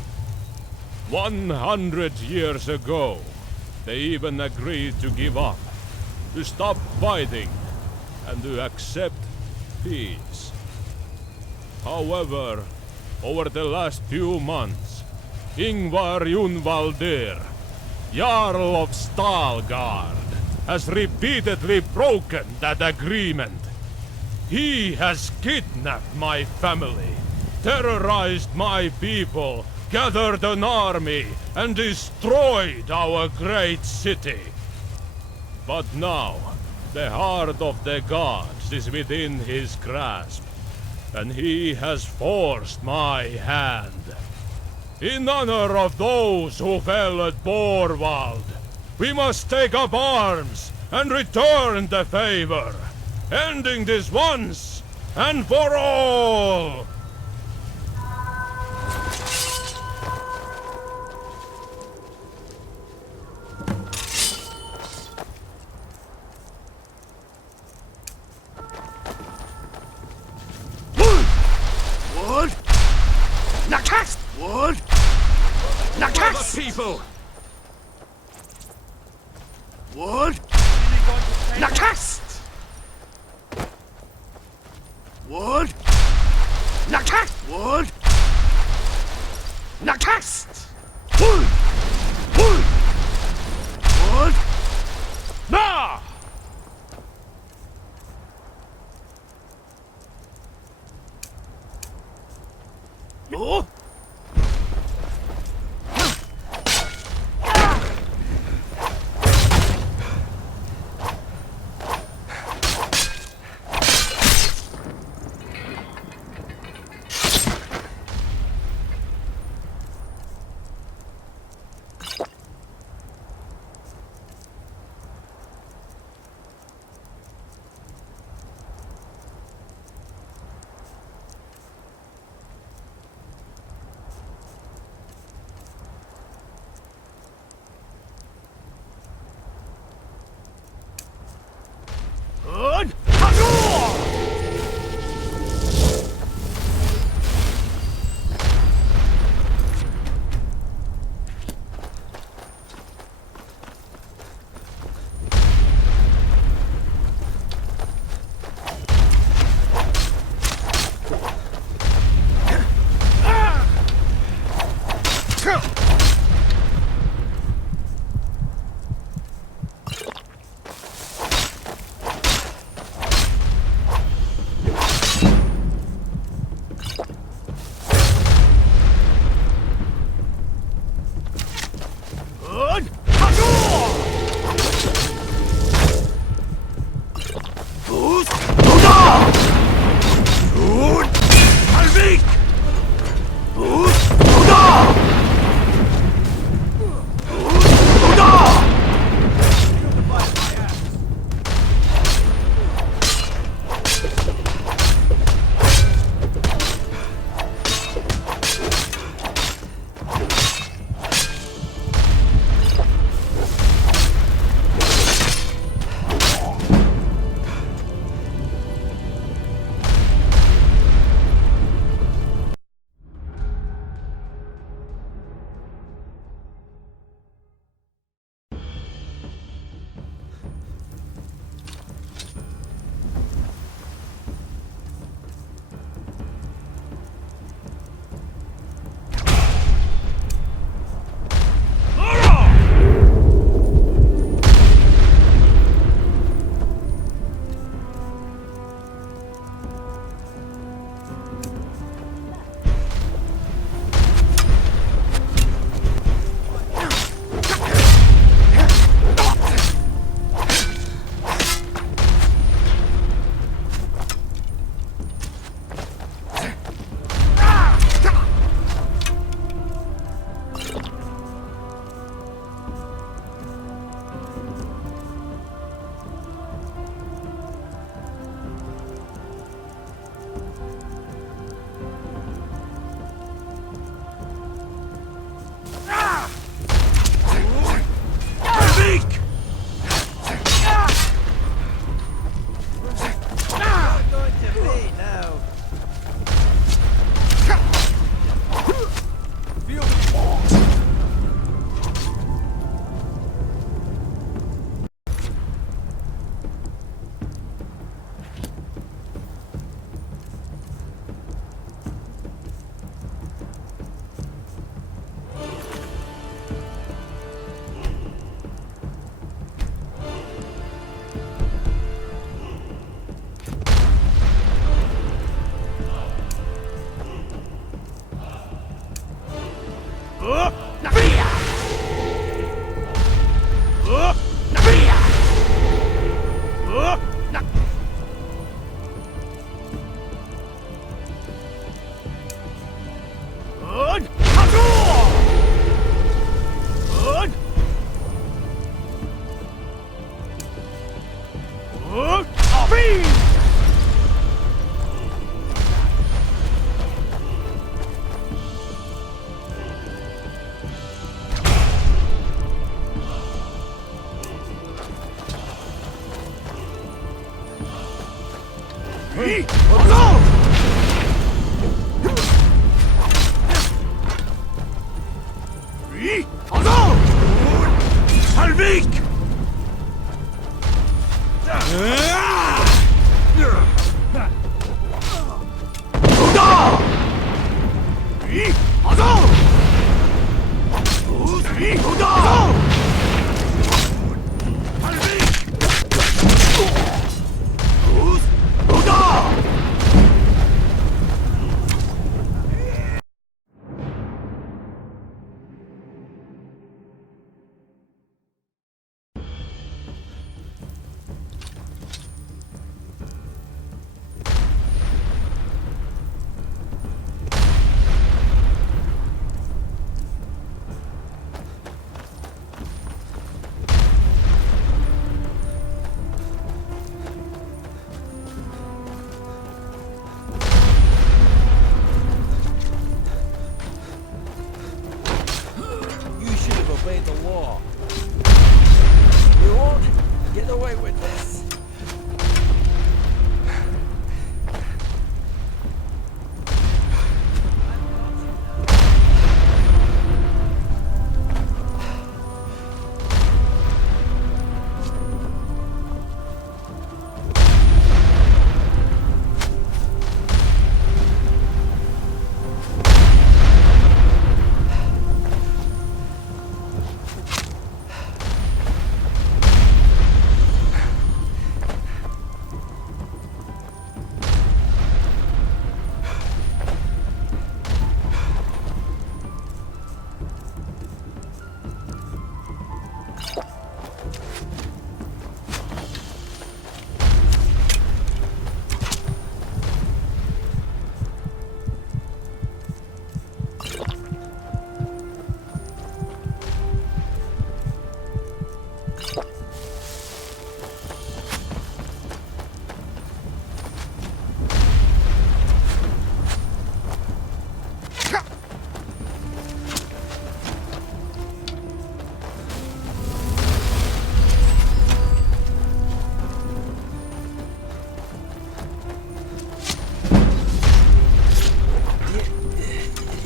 100 years ago, they even agreed to give up, to stop fighting, and to accept peace. However, over the last few months, Yngvarr Yunvaldir, Jarl of Stalgard, has repeatedly broken that agreement. He has kidnapped my family, terrorized my people, gathered an army, and destroyed our great city. But now, the heart of the gods is within his grasp, and he has forced my hand. In honor of those who fell at Borvald, we must take up arms and return the favor, ending this once and for all! Wood! Nakas! Wood! Nakas! People! Wood! Nakas! Wood! Nakas! Wood! Nakas! Wood! Wood! Wood! Nah! Oh!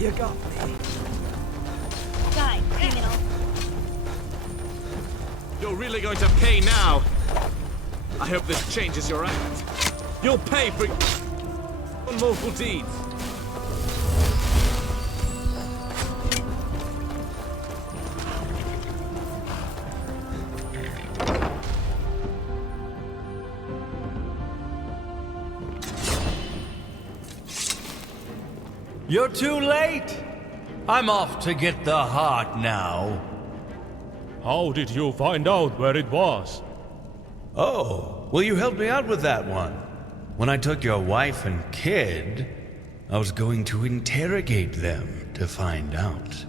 You got me. Die, criminal. You're really going to pay now. I hope this changes your act. You'll pay for unlawful deeds. You're too late! I'm off to get the heart now. How did you find out where it was? Oh, will you help me out with that one? When I took your wife and kid, I was going to interrogate them to find out.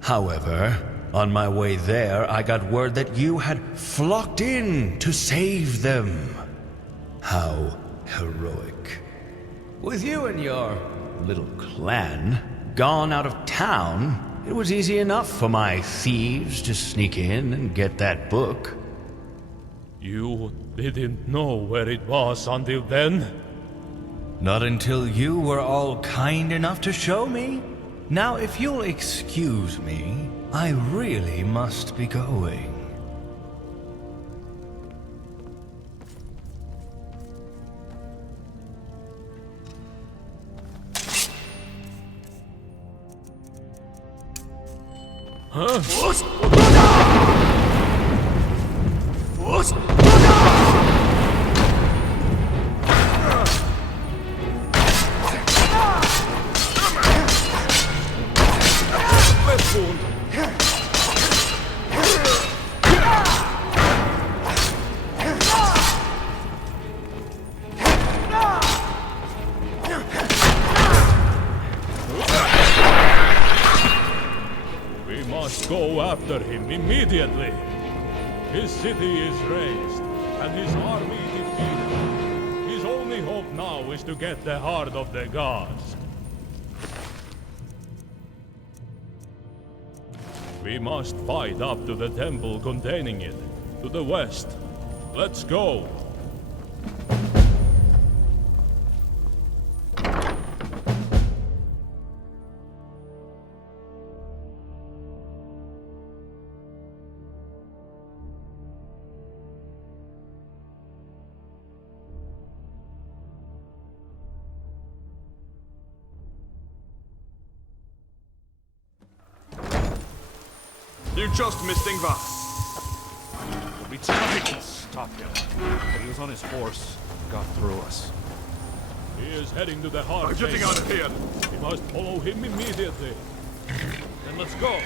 However, on my way there, I got word that you had flocked in to save them. How heroic. With you and your little clan gone out of town, it was easy enough for my thieves to sneak in and get that book. You didn't know where it was until then? Not until you were all kind enough to show me. Now, if you'll excuse me, I really must be going. Huh? We must go after him immediately. His city is razed, and his army defeated. His only hope now is to get the heart of the gods. We must fight up to the temple containing it, to the west. Let's go. You just missed Yngvarr. We tried to stop him, but he was on his horse and got through us. He is heading to the heart. I'm getting out of here. We must follow him immediately. Then let's go.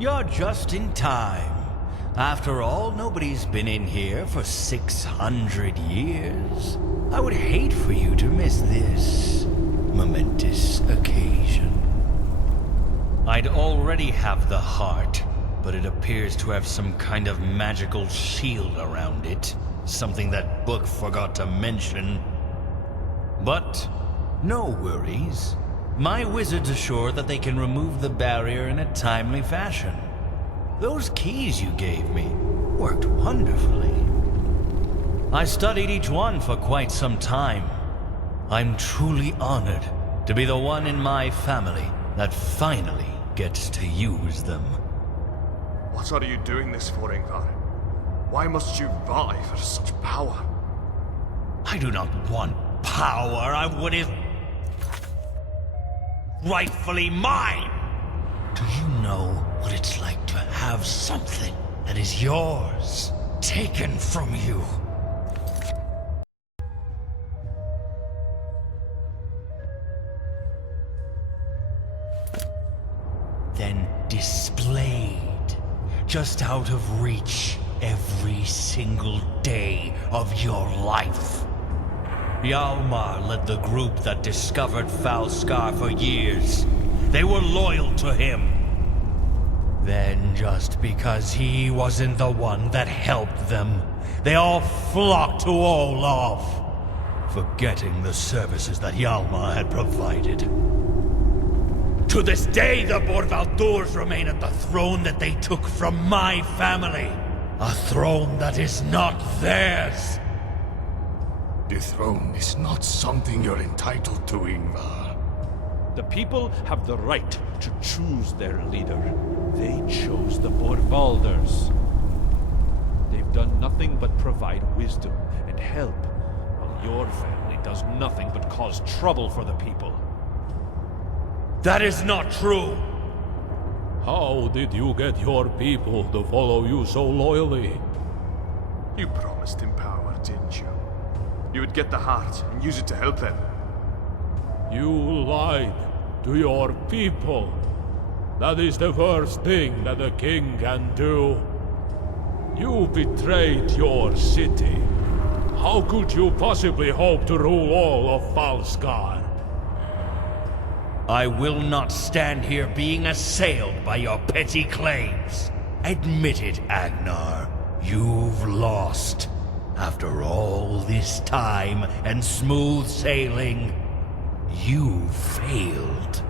You're just in time. After all, nobody's been in here for 600 years. I would hate for you to miss this momentous occasion. I'd already have the heart, but it appears to have some kind of magical shield around it. Something that book forgot to mention. But no worries. My wizards assure that they can remove the barrier in a timely fashion. Those keys you gave me worked wonderfully. I studied each one for quite some time. I'm truly honored to be the one in my family that finally gets to use them. What are you doing this for, Yngvarr? Why must you vie for such power? I do not want power. I what is rightfully mine. Do you know what it's like to have something that is yours taken from you? Then displayed, just out of reach, every single day of your life. Yngvarr led the group that discovered Falskaar for years. They were loyal to him. Then, just because he wasn't the one that helped them, they all flocked to Olaf, forgetting the services that Yngvarr had provided. To this day, the Borvaldurs remain at the throne that they took from my family. A throne that is not theirs. The throne is not something you're entitled to, Yngvarr. The people have the right to choose their leader. They chose the Borvaldurs. They've done nothing but provide wisdom and help, while your family does nothing but cause trouble for the people. That is not true! How did you get your people to follow you so loyally? You promised him power, didn't you? You would get the heart and use it to help them. You lied to your people. That is the worst thing that a king can do. You You betrayed your city. How could you possibly hope to rule all of Falskaar? I will not stand here being assailed by your petty claims. Admit it, Agnar. You've lost. After all this time and smooth sailing, you failed.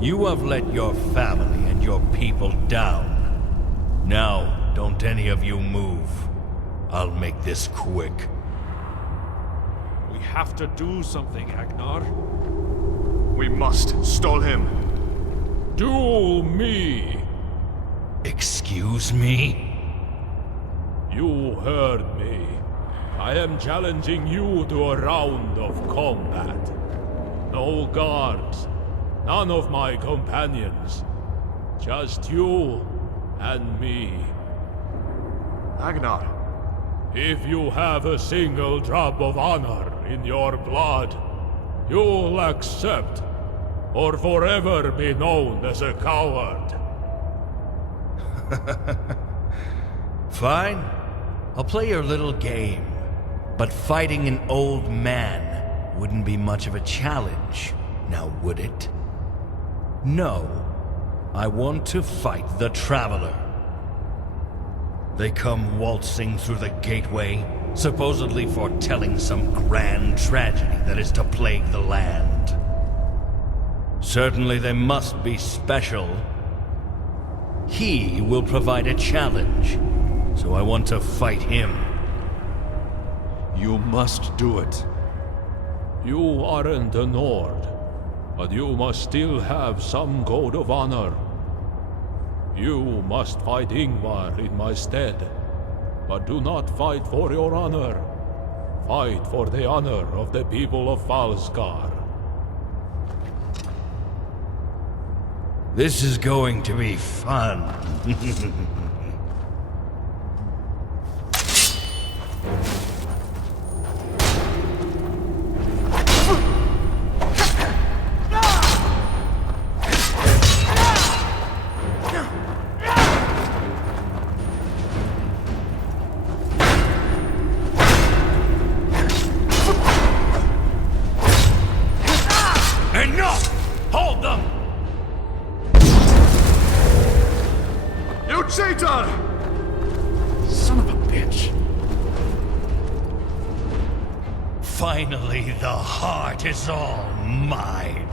You have let your family and your people down. Now, don't any of you move. I'll make this quick. We have to do something, Agnar. We must stall him. Duel me! Excuse me? You heard me. I am challenging you to a round of combat. No guards, none of my companions. Just you and me. Agnar. If you have a single drop of honor in your blood, you'll accept, or forever be known as a coward. Fine. I'll play your little game. But fighting an old man wouldn't be much of a challenge, now would it? No. I want to fight the Traveler. They come waltzing through the gateway, supposedly foretelling some grand tragedy that is to plague the land. Certainly they must be special. He will provide a challenge, so I want to fight him. You must do it. You aren't a Nord, but you must still have some code of honor. You must fight Yngvarr in my stead, but do not fight for your honor. Fight for the honor of the people of Falskaar. This is going to be fun. Enough! Hold them! You cheater! Son of a bitch. Finally, the heart is all mine.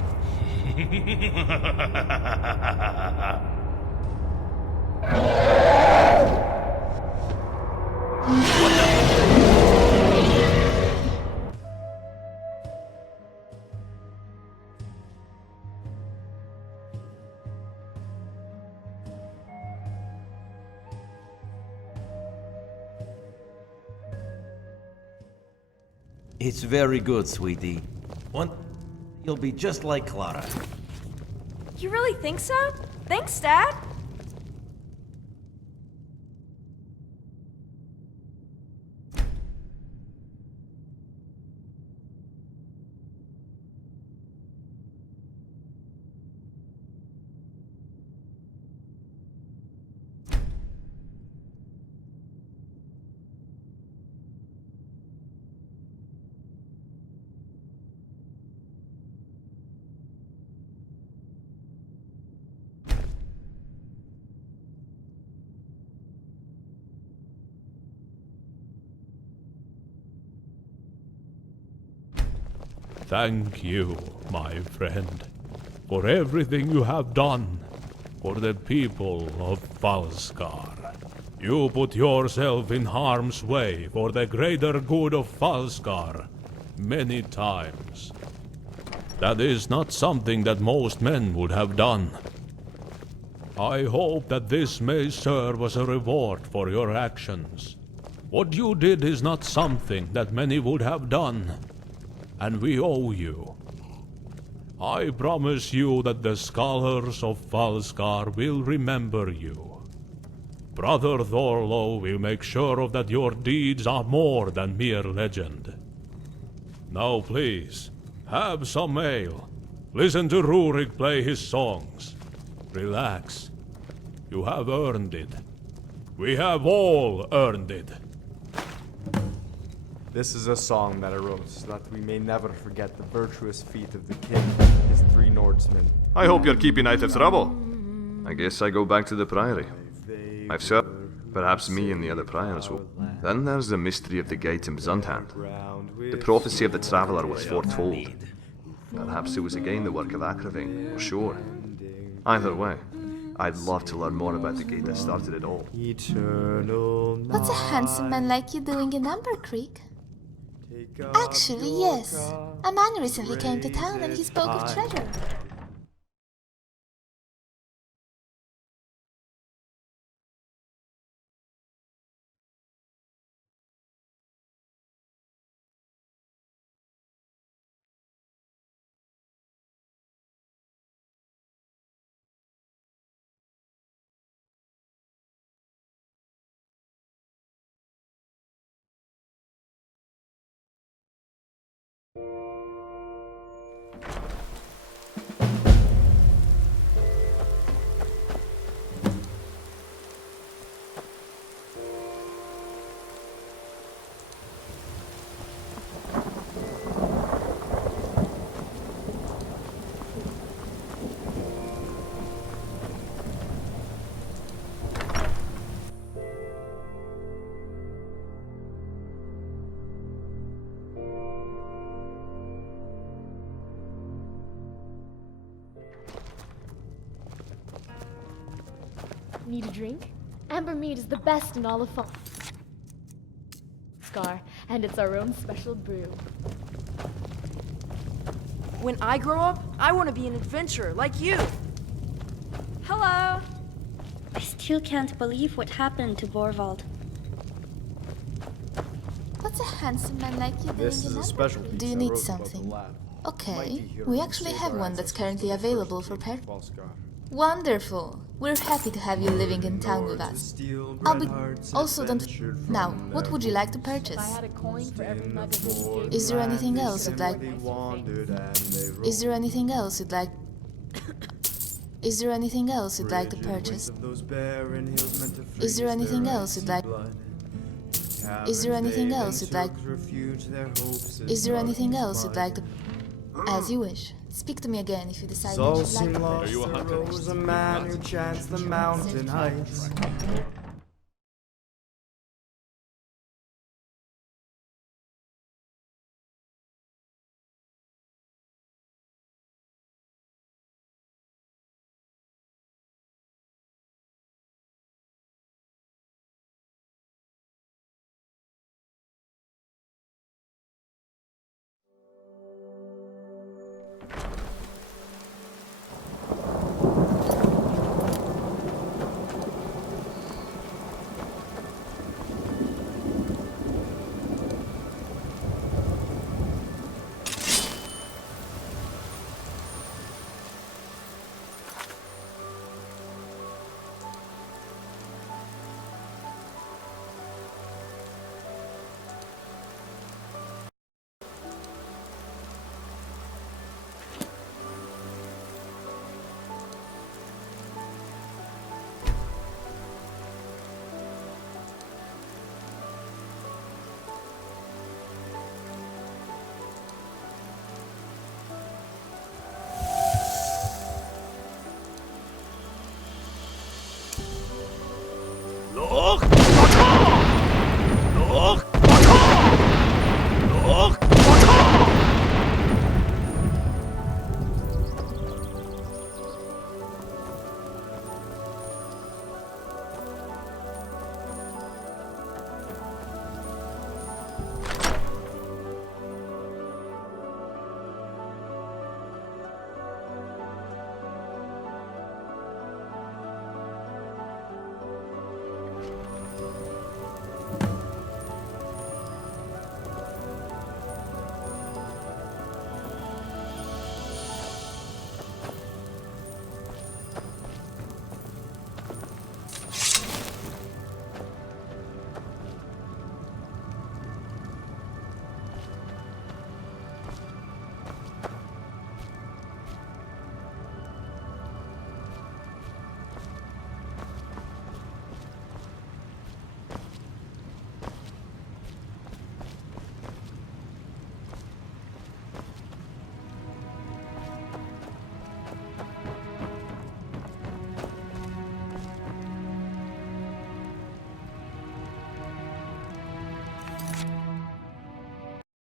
It's very good, sweetie. You'll be just like Clara. You really think so? Thanks, Dad. Thank you, my friend, for everything you have done for the people of Falskaar. You put yourself in harm's way for the greater good of Falskaar many times. That is not something that most men would have done. I hope that this may serve as a reward for your actions. What you did is not something that many would have done, and we owe you. I promise you that the scholars of Falskaar will remember you. Brother Thorlo will make sure of that your deeds are more than mere legend. Now please, have some ale. Listen to Rurik play his songs. Relax. You have earned it. We have all earned it. This is a song that I wrote so that we may never forget the virtuous feat of the king and his 3 Nordsmen. I hope you're keeping out of trouble. I guess I go back to the priory. I've served. Perhaps me and the other priors will. Then there's the mystery of the gate in Zundhand. The prophecy of the traveller was foretold. Perhaps it was again the work of Akraving, or Shore. Either way, I'd love to learn more about the gate that started it all. What's a handsome man like you doing in Amber Creek? Actually, yes. A man recently came to town and he spoke of treasure. Need a drink? Amber mead is the best in all of Falskaar, and it's our own special brew. When I grow up, I want to be an adventurer like you. Hello! I still can't believe what happened to Borvald. What's a handsome man like you doing This is in a Amber special Creek? piece Do you I need wrote about the something? lad. Okay, we actually have one that's currently available for purchase. Falskaar. Wonderful! We're happy to have you living in town with us. Also don't... Now, what would you like to purchase? If I had a coin for every mug of mead, Is there anything else you'd like... Is there anything else you'd like... Is there anything else you'd like to purchase? Is there anything else you'd like... Is there anything else you'd like... Is there anything else you'd like to... As you wish. Speak to me again if you decide that you'd like to lost, purchase. there was a man who chanced the mountain heights.